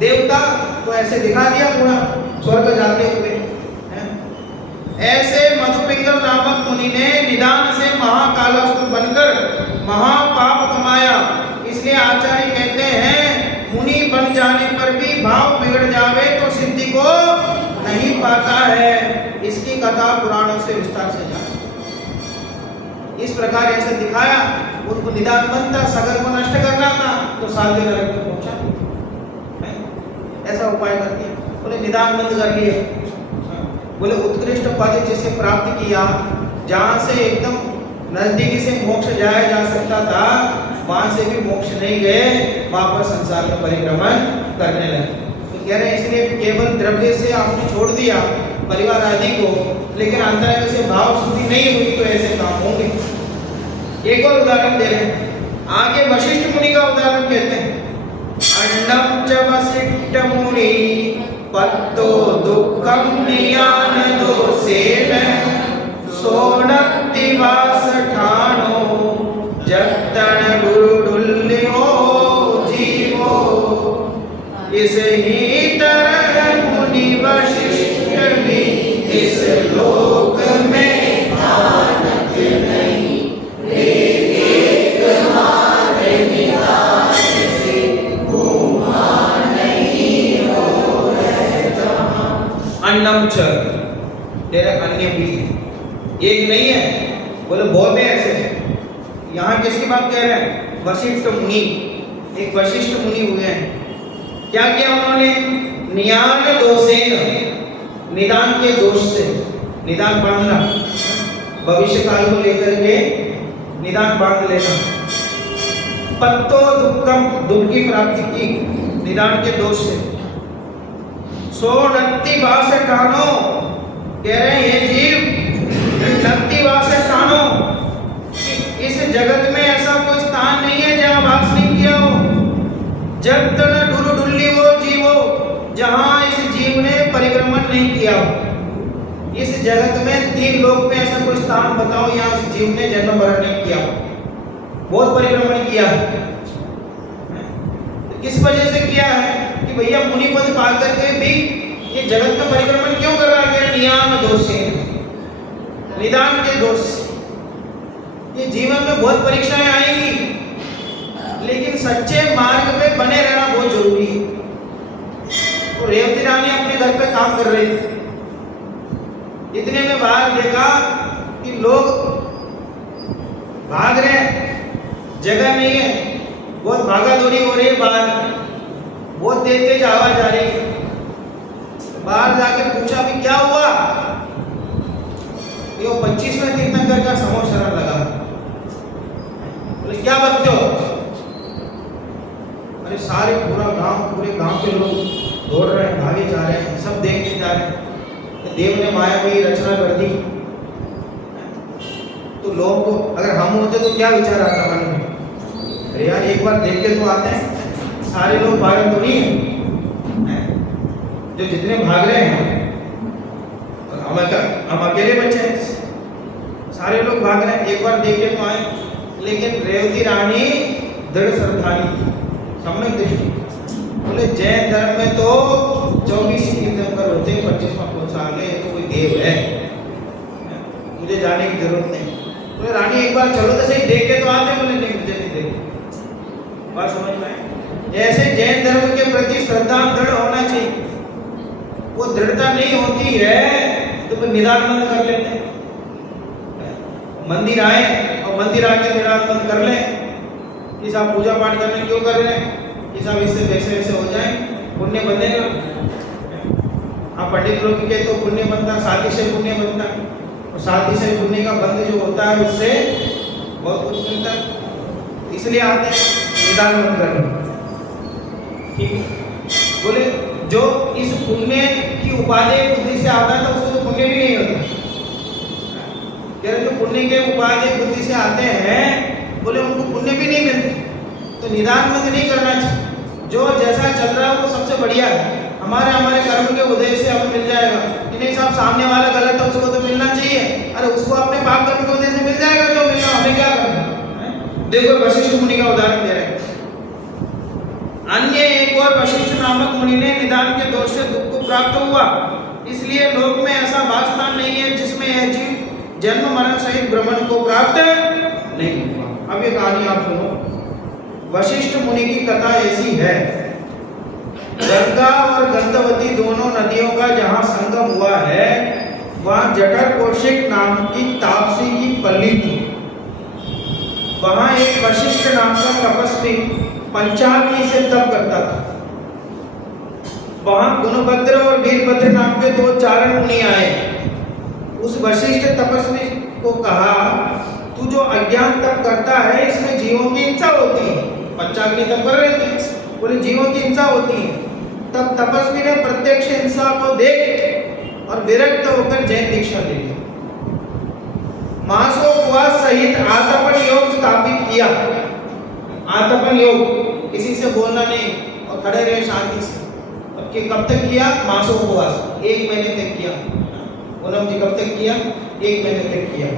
देवता तो ऐसे दिखा दिया पूरा स्वर्ग जाते हुए। ऐसे मधु पिंगल नामक मुनि ने निदान से महाकालासुर बनकर महापाप कमाया। इसलिए आचार्य कहते हैं मुनि बन जाने पर भी भाव बिगड़ जावे तो सिद्धि को नहीं पाता है। इसकी कथा पुराणों से विस्तार से जाना। इस प्रकार ऐसे दिखाया, उनको निदान बनता, सगर को नष्ट करना था तो सातवें नरक में पहुंचा। ऐसा उपाय करके बोले निदान बंद कर लिए। बोले उत्कृष्ट पद जिसे प्राप्त किया, जहाँ से एकदम नजदीकी से मोक्ष जाया जा सकता था, वहां से भी मोक्ष नहीं गए, वापस संसार का परिक्रमण करने लगे। तो कह रहे हैं इसलिए केवल द्रव्य से आपने छोड़ दिया परिवार आदि को, लेकिन अंतर से भाव शुद्धि नहीं हुई तो ऐसे काम होंगे। एक और उदाहरण दे रहे हैं, आगे वशिष्ठ मुनि का उदाहरण कहते हैं। अन्नम च वसिष्ठ मुनि पत्तो दुःखम नियान दोषेन सोनत्ति वास ठानो जत्तन गुरुडुल्यो जीवो। इस ही तरह मुनि वशिष्ठ भी इस लोक में आनत नहीं, वे एक मार्ग निदान से घूमा नहीं हो रहता। अन्नम च तेरा अन्य भी एक नहीं है। बोले बहुत है ऐसे। यहाँ किसकी बात कह रहे हैं? वशिष्ठ मुनि। एक वशिष्ठ मुनि हुए हैं। क्या किया उन्होंने? नियान दोषेन, निदान के दोष से, निदान बांधना, भविष्य काल को लेकर के निदान बांध लेना। पत्तो दुखम, दुख की प्राप्ति की निदान के दोष से। सो नत्ति वास कानो, कह रहे हैं ये जीव नत्ति वास कानो, इस जगत में ऐसा कोई स्थान नहीं है जहां वास नहीं किया हो। जब तक ढुरु ढुल्ली वो जीवो, जहां इस जीव ने परिभ्रमण नहीं किया हो। इस जगत में 3 लोक में ऐसा कोई स्थान बताओ यहाँ इस जीव ने जन्म मरण नहीं किया हो। बहुत परिभ्रमण किया है। किस वजह से किया है कि भैया मुनि पद पा करके भी ये जगत में परिभ्रमण क्यों कर रहा है? नियाम दोष से, निदान के दोष से। ये जीवन में बहुत परीक्षाएं आएंगी, लेकिन सच्चे मार्ग पे बने रहना बहुत जरूरी है। तो रेवती रानी अपने घर पे काम कर रही थी, इतने में बाहर देखा कि लोग भाग रहे हैं, जगह नहीं है, बहुत भागा दौड़ी हो रही है बाहर, बहुत तेज तेज आवाज आ रही है। बाहर जाके पूछा भी क्या हुआ? ये 25वें तीर्थंकर का समूह शरण लगा। बोले क्या बकते हो? अरे सारे पूरे गांव के लोग दौड़ रहे हैं, भागे जा रहे हैं, सब देखते जा रहे हैं। तो देव ने माया की रचना कर दी। तो लोगों को अगर हम होते तो क्या विचार आता मन में? अरे यार एक बार देख के तो आते हैं। सारे लोग भागे तो नहीं है, जो जितने भाग रहे हैं हम अकेले बच्चे हैं, सारे लोग भाग रहे हैं, एक बार देख के तो आए। लेकिन रेवती रानी दृढ़ श्रद्धानी थी, सम्यक दृष्टि। बोले जैन धर्म में तो 24 तीर्थंकर होते हैं, 25वां साल है, तो कोई देव है, मुझे जाने की जरूरत नहीं। बोले रानी एक बार चलो तो सही, देख के तो आते। बोले नहीं, मुझे नहीं देख। बात समझ में आए? ऐसे जैन धर्म के प्रति श्रद्धा दृढ़ होना चाहिए। वो दृढ़ता नहीं होती है तो फिर निदान बंद कर लेते हैं। मंदिर आए और मंदिर आके निदान बंद कर लें कि साहब पूजा पाठ करने क्यों कर रहे हैं, कि साहब इससे वैसे वैसे हो जाए, पुण्य बनेगा। आप पंडित लोग के तो पुण्य बनता, शादी से पुण्य बनता, और शादी से पुण्य का बंध जो होता है उससे बहुत कुछ मिलता है। इसलिए आते हैं निदान बंद करने। ठीक है, बोले जो इस पुण्य की उपादेय बुद्धि से आता है तो उसको तो पुण्य भी नहीं होता। कह रहे जो पुण्य के उपादेय बुद्धि से आते हैं, बोले उनको पुण्य भी नहीं मिलते। तो निदान बंद नहीं करना चाहिए। जो जैसा चल रहा है वो सबसे बढ़िया है। हमारे कर्म के उदय से हमें मिल जाएगा कि नहीं साहब, सामने वाला गलत है उसको तो मिलना चाहिए। अरे उसको अपने पाप कर्म के उदय से मिल जाएगा, जो मिलना हमें क्या करना। देखो वशिष्ठ मुनि का उदाहरण दे रहे हैं। अन्य एक और वशिष्ठ नामक मुनि ने निदान के दोष से दुख को प्राप्त हुआ, इसलिए लोक में ऐसा वासस्थान नहीं है जिसमें यह जीव जन्म मरण सहित भ्रमण को प्राप्त नहीं हुआ। अब ये कहानी आप सुनो। वशिष्ठ मुनि की कथा ऐसी है, गंगा और गंधवती दोनों नदियों का जहाँ संगम हुआ है, वहाँ जठर कौशिक नाम की तापसी की पल्ली थी। वहाँ एक वशिष्ठ नाम का तपस्वी पंचाग्नि से तप करता था। वहाँ गुणभद्र और वीरभद्र नाम के 2 चारण मुनि आए। उस वशिष्ठ तपस्वी को कहा, तू जो अज्ञान तप करता है इसमें जीवों की हिंसा होती है। पंचाग्नि तप कर रहे थे, बोले जीवों की हिंसा होती है। तब तपस्वी ने प्रत्यक्ष हिंसा को देख और विरक्त होकर जैन दीक्षा ले ली। मासोपवास सहित आतपन योग स्थापित किया। आतपन योग, किसी से बोलना नहीं और खड़े रहे शांति से। कब तक किया? मासोपवास 1 महीने तक किया। पूनम जी कब तक किया? 1 महीने तक किया।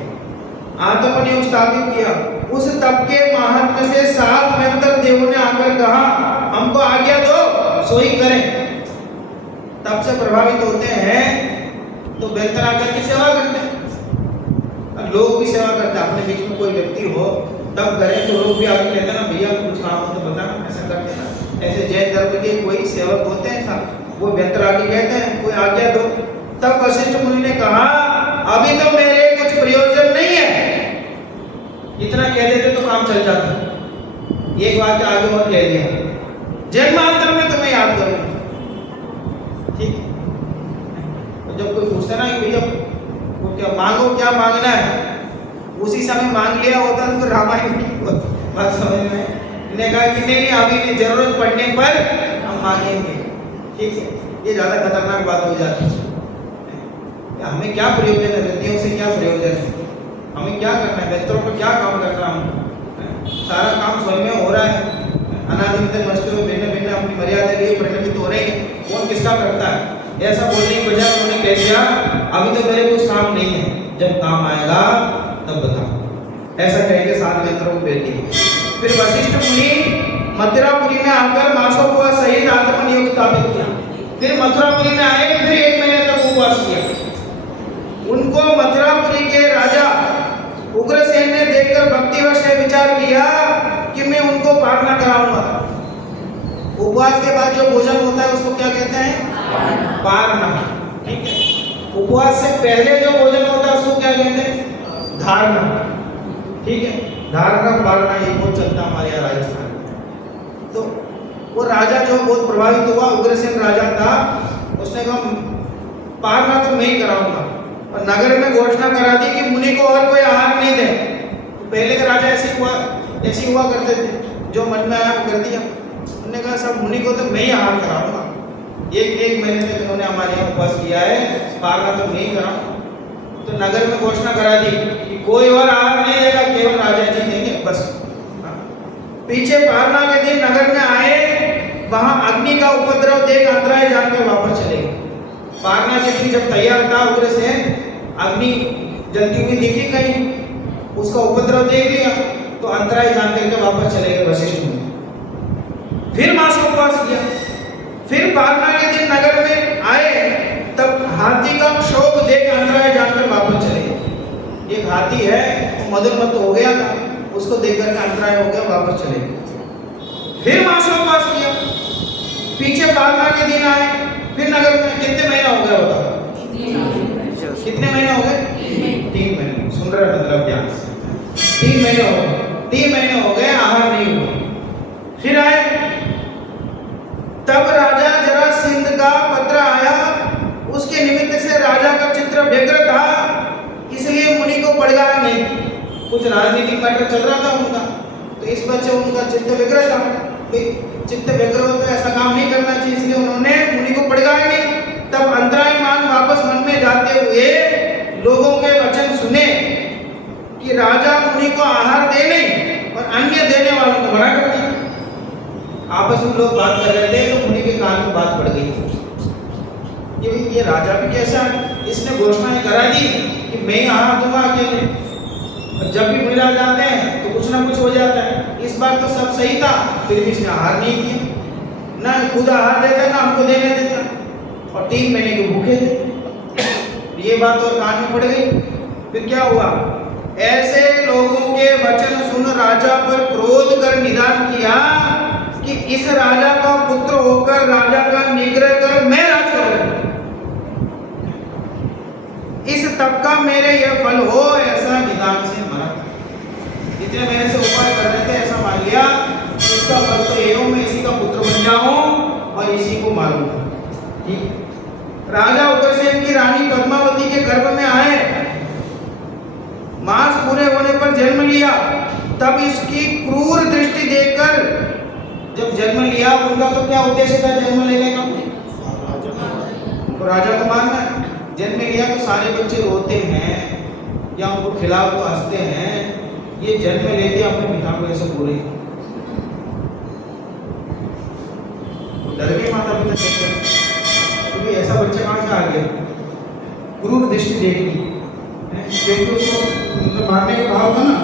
आतपन योग स्थापित किया। उस तप के महात्म्य से 7 मंत्र देवों ने आकर कहा, हमको आज्ञा दो, सोई करें। तप से प्रभावित होते हैं तो बेहतर आकर की सेवा करते हैं। लोग भी सेवा करते हैं। अपने बीच में कोई व्यक्ति हो तब करें तो लोग भी आगे कहते हैं ना, भैया कुछ काम हो तो बताना, ऐसा करते ना। ऐसे जैन धर्म के कोई सेवक होते हैं साहब, वो बेहतर आगे कहते हैं कोई आज्ञा दो। तब वशिष्ठ मुनि ने कहा, अभी तो मेरे कुछ प्रयोजन नहीं है। इतना कह देते तो काम चल जाता। एक वाक्य आगे और कह दिया, जन्मांतर में तुम्हें याद करूंगा। ठीक, जब कोई पूछता ना कि भैया वो क्या मांगो, क्या मांगना है, उसी समय मांग लिया होता तो रामायण की बात समझ में। इन्होंने कहा कि नहीं अभी नहीं, जरूरत पड़ने पर हम मांगेंगे। ठीक है, ये ज़्यादा खतरनाक बात हो जाती है। हमें क्या प्रयोजन है, नदियों से क्या प्रयोजन है, हमें क्या करना है, बेहतरों को क्या काम करना है, सारा काम स्वयं में हो रहा है। अनादिमते मस्तु भिन्न भिन्न अपनी मर्यादा लिए परिणमित हो रहे हैं, कौन किसका करता है। ऐसा बोलने की बजाय उन्होंने कह दिया अभी तो मेरे कुछ काम नहीं है, जब काम आएगा तब बताओ। ऐसा कह के 7 नेत्रों को भेज दिए। फिर वशिष्ठ मुनि मथुरापुरी में आकर मासोपवास सहित आत्मनियोग स्थापित किया। फिर मथुरापुरी में आए, फिर 1 महीने तक उपवास किया। उनको मथुरापुरी के राजा उग्रसेन ने देखकर भक्तिवश ने विचार किया कि मैं उनको पारना कराऊंगा। उपवास के बाद जो भोजन होता है उसको क्या कहते हैं? पारना। ठीक है, उपवास से पहले जो भोजन होता है उसको क्या कहते हैं? धारणा। ठीक है, धारणा पारना ये बहुत चलता हमारे यहाँ राजस्थान में। तो वो राजा जो बहुत प्रभावित हुआ, उग्रसेन राजा था, उसने कहा पारना तो मैं ही कराऊंगा। और नगर में घोषणा करा दी कि मुनि को और कोई आहार नहीं दे। तो पहले के राजा ऐसे हुआ करते थे, जो मन में आया वो कर दिया। उन्होंने कहा सब मुनि को तो मैं ही आहार कराऊंगा। एक महीने तक इन्होंने हमारे यहाँ उपवास किया है, पारना तो मैं ही कराऊंगा। तो नगर में घोषणा करा दी कि कोई और आहार नहीं देगा, केवल राजा जी देंगे बस। पीछे पारना के दिन नगर में आए, वहां अग्नि का उपद्रव देख अंतराय जानकर वापस चले गए। पारना के दिन जब तैयार था उग्रसेन, अग्नि जलती हुई दिखी कहीं, उसका उपद्रव देख लिया तो अंतराय जान करके वापस चले गए वशिष्ठ मुनि। फिर मास उपवास किया। फिर पारना के दिन नगर में आए, तब हाथी का क्षोभ देख अंतराय जानकर वापस चले गए। एक हाथी है वो मदोन्मत्त हो गया था, उसको देख करके अंतराय हो गया, वापस चले गए। फिर मास उपवास किया। पीछे पारना के दिन आए, फिर नगर में कितने महीना हो गया होता? कितने महीने हो गए? 3 महीने। सुन रहे मतलब ज्ञान से 3 महीने हो गए। 3 महीने हो गए, आहार नहीं हुआ। फिर आए, तब राजा जरासंध का पत्र आया। उसके निमित्त से राजा का चित्र व्यग्र था, इसलिए मुनि को पढ़ाया नहीं। कुछ राजनीतिक मैटर चल रहा था उनका, तो इस वजह से उनका चित्त व्यग्र था। चित्त व्यग्र हो तो ऐसा काम नहीं करना चाहिए, इसलिए उन्होंने मुनि को पढ़ाया नहीं। तब अंतरायमान वापस मन में जाते हुए लोगों के वचन सुने कि राजा मुनि को आहार दे नहीं और अन्य देने वालों को मना कर दिया। आपस में लोग बात कर रहे थे तो मुनि के कान में बात पड़ गई ये राजा भी कैसा है, इसने घोषणा करा दी कि मैं ही आहार दूंगा अकेले। जब भी मुनिराज जाते हैं तो कुछ ना कुछ हो जाता है। इस बार तो सब सही था, फिर भी इसने आहार नहीं किया, ना खुद आहार देता ना हमको देने देता, और 3 महीने के भूखे थे। ये बात और कान में पड़ गई। फिर क्या हुआ? ऐसे लोगों के वचन सुन राजा पर क्रोध कर निदान किया कि इस राजा का पुत्र होकर राजा का निग्रह कर मैं राज करूं, इस तप का मेरे यह फल हो, ऐसा निदान से मरा। इतने महीने से उपाय कर रहे थे, ऐसा मान लिया इसका फल तो ये हो, मैं इसी का पुत्र बन जाऊं और इसी को मारूंगा। ठीक। राजा उग्रसेन की रानी पद्मावती के गर्भ में आए, मास पूरे होने पर जन्म लिया। तब इसकी क्रूर दृष्टि देखकर, जब जन्म लिया उनका तो क्या उद्देश्य था जन्म लेने का? तो राजा को मानना है। जन्म लिया तो सारे बच्चे रोते हैं या उनको खिलाओ तो हंसते हैं, ये जन्म लेते अपने पिता को ऐसे बुरे। डर गए माता पिता क्योंकि ऐसा बच्चा कहाँ से आ गया? क्रूर दृष्टि देखी, क्योंकि उसको मारने का भाव था ना,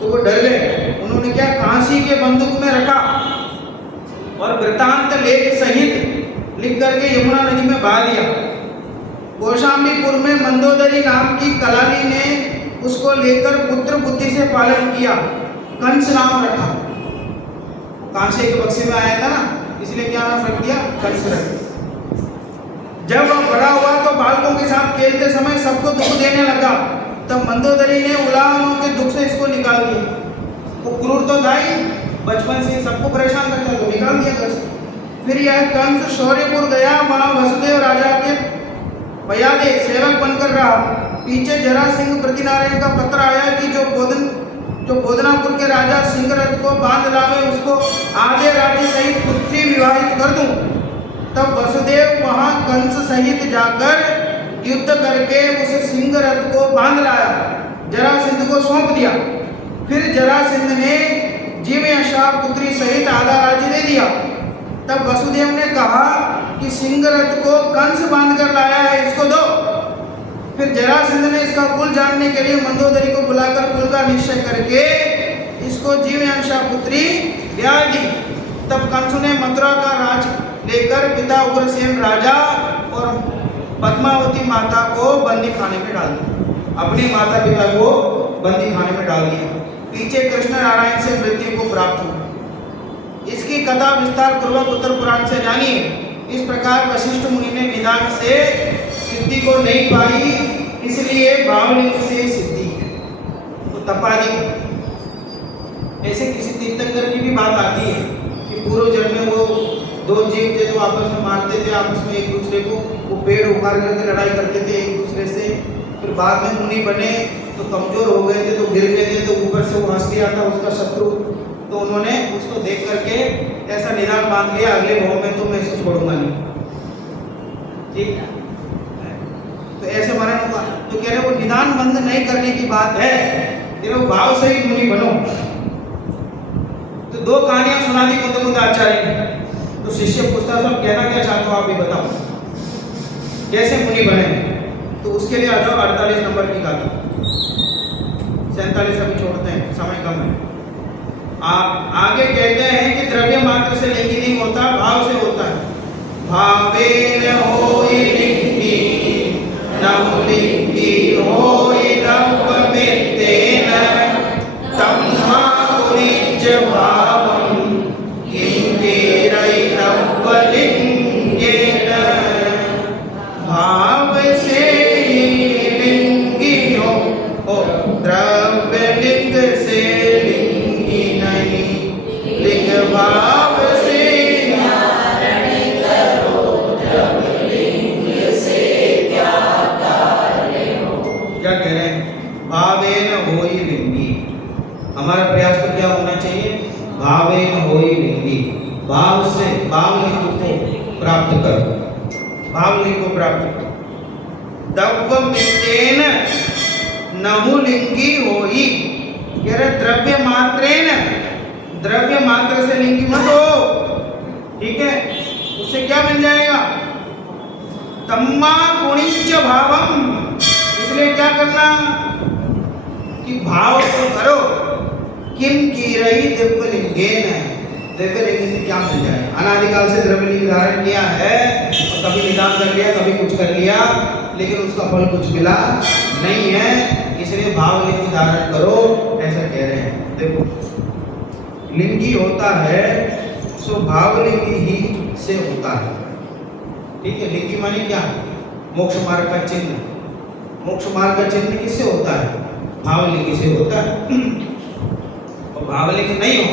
तो वो डर गए। उन्होंने क्या, कांसी के बंदूक में रखा और वृतांत लेख सहित लिख करके यमुना नदी में बहा दिया। कौशाम्बीपुर में मंदोदरी नाम की कलाली ने उसको लेकर पुत्र बुद्धि से पालन किया, कंस नाम रखा। कांसे के बक्से में आया था ना, इसलिए क्या नाम रख दिया? कंस रख। जब वह बड़ा हुआ तो बालकों के साथ खेलते समय सबको दुख देने लगा। तब मंदोदरी ने उलाहनों के दुख से इसको निकाल दिया। वो क्रूर तो था ही, बचपन से सबको परेशान करता, तो निकाल दिया घर से। फिर यह कंस शौर्यपुर गया, वहां वसुदेव राजा के पयादे सेवक बनकर रहा। पीछे जरासिंह प्रतिनारायण का पत्र आया कि जो बोधनापुर के राजा सिंहरथ को बांध लावे उसको आधे राज्य सहित पुत्री विवाहित कर दूं। तब वसुदेव वहां कंस सहित जाकर युद्ध करके उस सिंहरथ को बांध लाया, जरासिंध को सौंप दिया। फिर जरासिंध ने जीवयशा पुत्री सहित आधा राज्य दे दिया। तब वसुदेव ने कहा कि सिंहरथ को कंस बांध कर लाया है, इसको दो। फिर जरासिंध ने इसका कुल जानने के लिए मंदोदरी को बुलाकर कुल का निश्चय करके इसको जीवयशा पुत्री ब्याह दी। तब कंस ने मथुरा का राज लेकर पिता उग्रसेन राजा और पद्मावती माता को बंदी खाने में डाल दिया। अपने माता पिता को बंदी खाने में डाल दिया। पीछे कृष्ण नारायण से मृत्यु को प्राप्त हुआ। इसकी कथा विस्तार पूर्वक उत्तर पुराण से जानिए। इस प्रकार वशिष्ठ मुनि ने निदान से सिद्धि को नहीं पाई, इसलिए भावलिंग से सिद्धि तो तपादी। ऐसे किसी तीर्थंकर की भी बात आती है कि पूर्व जन्म में वो दो जीव थे जो आपस में मारते थे, आपस में एक दूसरे को, वो पेड़ उखाड़ करके लड़ाई करते थे एक दूसरे से। फिर बाद में मुनि बने तो कमजोर हो गए थे, तो गिर गए थे, तो ऊपर से वो हंस गया था उसका शत्रु, तो उन्होंने उसको देख करके ऐसा निदान बांध लिया, अगले भाव में तो मैं इसे छोड़ूंगा नहीं। ठीक, तो ऐसे मरण हुआ। तो कह रहे वो निदान बंद नहीं करने की बात है, तेरे भाव से ही मुनि बनो। तो दो कहानियां सुना दी कुंद आचार्य ने। तो शिष्य पूछता सब कहना क्या चाहते हो आप भी बताओ, कैसे मुनि बने। तो उसके लिए आ जाओ 48 नंबर की गाथा। 47 अभी छोड़ते हैं, समय कम है। आप आगे कहते हैं कि द्रव्य मात्र से लिंगी नहीं होता, भाव से होता है। भावेन होई लिंगी नमु लिंगी होई नवमेतेन तम्मा गुणिज भावं किंकेरै नवलिंगेन। भाव से लिंगी हो द्रव्य लिंग से लिंगी नहीं, लिंग भाव से धारण करो, द्रव्य लिंग से क्या कार्य हो। क्या कह रहे हैं? भावेन होई लिंगी। हमारा प्रयास तो क्या होना चाहिए? भावेन होई लिंगी, भाव से भावलिंग को प्राप्त करो, भावलिंग को प्राप्त करो। दव्वमितेन नहुलिंगी होई, कह रहे द्रव्य मात्रेन, द्रव्य मात्र से लिंगी मत हो। ठीक है, उससे क्या बन जाएगा? तम्मा गुणिच भावम। इसलिए क्या करना कि भाव को करो। किम की रही दिव्यलिंगेन, दिव्यलिंग से क्या मिल जाए? अनादिकाल से द्रव्यलिंग धारण किया है और कभी निदान कर लिया, कभी कुछ कर लिया, लेकिन उसका फल कुछ मिला नहीं है, इसलिए भावलिंग धारण करो, ऐसा कह रहे हैं। देखो लिंगी होता है सो भावलिंगी ही से होता है। ठीक है, लिंगी माने क्या? मोक्ष मार्ग का चिन्ह। मोक्ष मार्ग का चिन्ह किससे होता है? भावलिंगी से होता है। और भावलिंग नहीं हो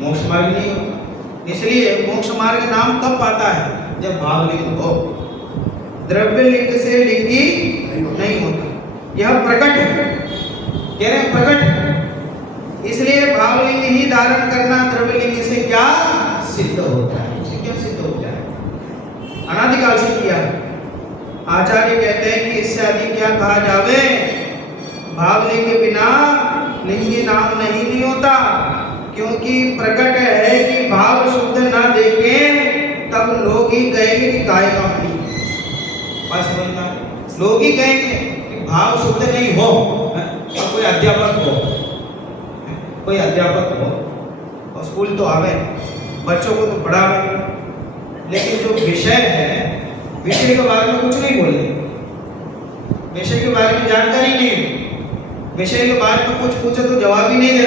मोक्ष मार्ग नहीं हो। इसलिए मोक्ष मार्ग नाम कब पाता है? जब भावलिंग हो। द्रव्यलिंग से लिंगी नहीं होता, यह प्रकट है, कह रहे प्रकट है। इसलिए भावलिंग ही धारण करना द्रव्यलिंग से क्या सिद्ध होता है? इससे क्या सिद्ध होता है? अनादिकाल से किया। आचार्य कहते हैं कि इससे अधिक क्या कहा जावे? भावलिंग के बिना लिंगी नाम नहीं होता, क्योंकि प्रकट है कि भाव शुद्ध ना देखें तब लोग ही कहेंगे कि काय का मणि। बस समझना, लोग ही कहेंगे कि भाव शुद्ध नहीं हो। और कोई अध्यापक हो, कोई अध्यापक हो और स्कूल तो आवे, बच्चों को तो पढ़ावे, लेकिन जो विषय है, विषय के बारे में कुछ नहीं बोले, विषय के बारे में जानकारी नहीं, विषय के बारे में कुछ पूछे तो जवाब ही नहीं दे,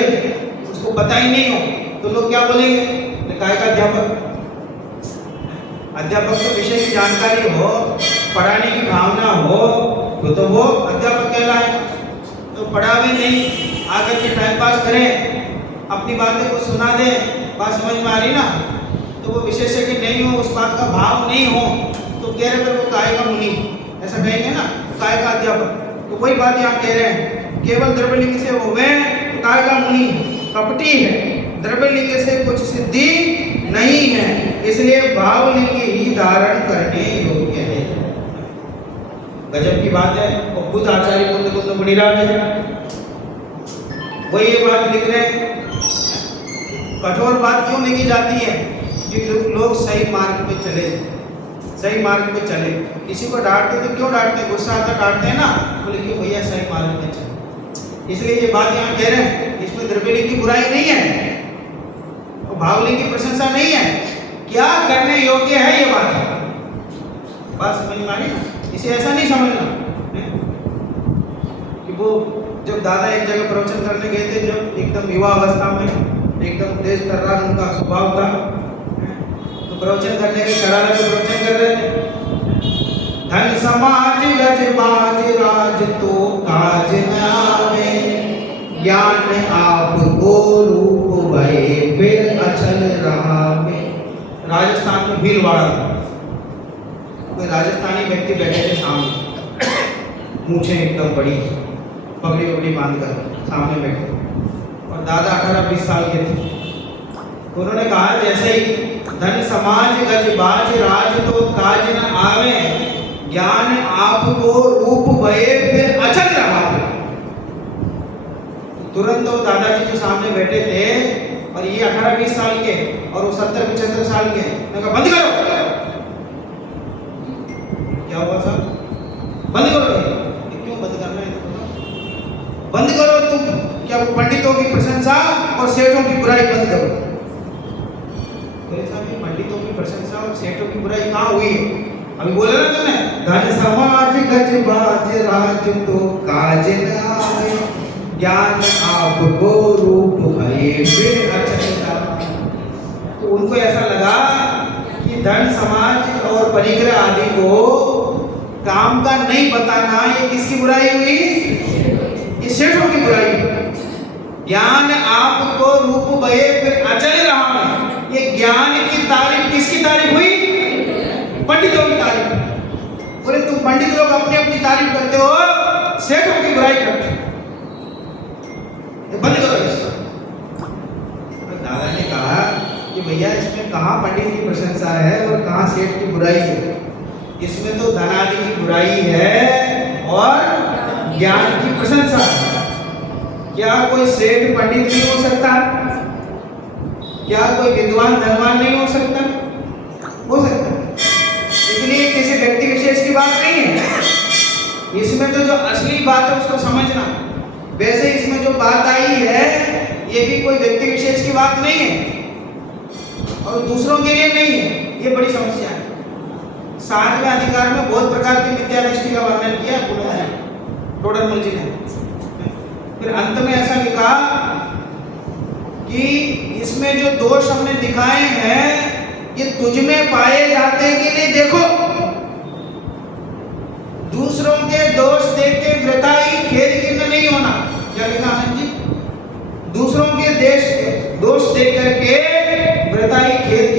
उसको पता ही नहीं हो, तो लोग क्या बोलेंगे? काय का अध्यापक। अध्यापक को विषय की जानकारी हो, पढ़ाने की भावना हो, तो वो अध्यापक कहलाए। तो पढ़ावे नहीं, आकर के टाइम पास करें, अपनी बातें को सुना दे, बात समझ में आ रही ना, तो वो विशेषज्ञ नहीं हो, उस बात का भाव नहीं हो, तो कह रहे वो काय का मुनि। ऐसा कहेंगे ना, काय का अध्यापक। तो वही बात यहाँ कह रहे हैं, केवल द्रव्यलिंग से होवे तो काय का मुनि कपटी है, द्रव्यलिंग से कुछ सिद्धि नहीं है, इसलिए भावलिंग ही धारण करने योग्य है। गजब की बात है। और खुद आचार्य बुद्ध मुनिराज है, वही ये बात लिख रहे हैं। कठोर बात क्यों लिखी जाती है कि लोग सही मार्ग पे चले, सही मार्ग पे चले। किसी को डांटते तो क्यों डांटते, गुस्सा आता डांटते हैं ना, तो लिखिए भैया सही मार्ग पे चले। इसलिए ये बात यहाँ कह रहे हैं, इसमें द्रव्यलिंग की बुराई नहीं है और भावलिंग की प्रशंसा नहीं है, क्या करने योग्य है ये बात है। बात समझ में आ रही ना? इसे ऐसा नहीं समझना कि वो जब दादा एक जगह प्रवचन करने गए थे, जब एकदम युवा अवस्था में, एकदम तेज तर्रार उनका स्वभाव था, तो प्रवचन करने के शरारत में प्रवचन कर रहे थे। धन समाज गज बाज राज तो काज न आवे, ज्ञान आपको रूप भये फिर अचल रहा में। राजस्थान में भीलवाड़ा था, कोई राजस्थानी व्यक्ति बैठे थे सामने, मूछें एकदम बड़ी, पगड़ी वगड़ी बांधकर सामने बैठे, और दादा 18-20 साल के थे। तो उन्होंने कहा जैसे ही धन समाज गज बाज राज तो काज न आवे, ज्ञान आपको रूप भये फिर अचल रहा। तुरंत वो दादाजी जो सामने बैठे थे, और ये 18-20 साल के और वो 70-75 साल के, उन्होंने कहा बंद करो। क्या हुआ साहब? बंद करो। ये क्यों बंद करना है? बंद करो तुम, क्या वो पंडितों की प्रशंसा और सेठों की बुराई बंद करो। पंडितों की प्रशंसा और सेठों की बुराई कहाँ हुई है? अभी बोला ना तुमने, धन समाज गज बाज राज तो काज न आवे, ज्ञान आपको रूप भये फिर अचल रहा। तो उनको ऐसा लगा कि धन समाज और परिग्रह आदि को काम का नहीं बताना, ये किसकी बुराई हुई? ये सेठों की बुराई। ज्ञान आपको रूप भये फिर अचल रहा, ये ज्ञान की तारीफ किसकी तारीफ हुई? पंडितों की तारीफ। बोले तुम पंडित लोग अपनी अपनी तारीफ करते हो, सेठों की बुराई करते हो, बंद करो इसको। दादा ने कहा कि भैया इसमें कहाँ पंडित की प्रशंसा है और कहाँ सेठ की बुराई है? इसमें तो धन आदि की बुराई है और ज्ञान की प्रशंसा है। क्या कोई सेठ पंडित नहीं हो सकता? क्या कोई विद्वान धनवान नहीं हो सकता? हो सकता। इसलिए किसी व्यक्ति विशेष की बात नहीं है, इसमें तो जो असली बात है उसको समझना। वैसे इसमें जो बात आई है ये भी कोई व्यक्ति विशेष की बात नहीं है और दूसरों के लिए नहीं है, ये बड़ी समस्या है। 7वें अधिकार में बहुत प्रकार की मिथ्या दृष्टि का वर्णन किया टोडरमल जी ने। फिर अंत में ऐसा लिखा कि इसमें जो दोष हमने दिखाए हैं ये तुझ में पाए जाते हैं कि नहीं, देखो दूसरों के दोष देख के वृताई खेद खिन्न नहीं होना। क्या लिखा आनंद जी? दूसरों के दोष देख करके वृताई खेद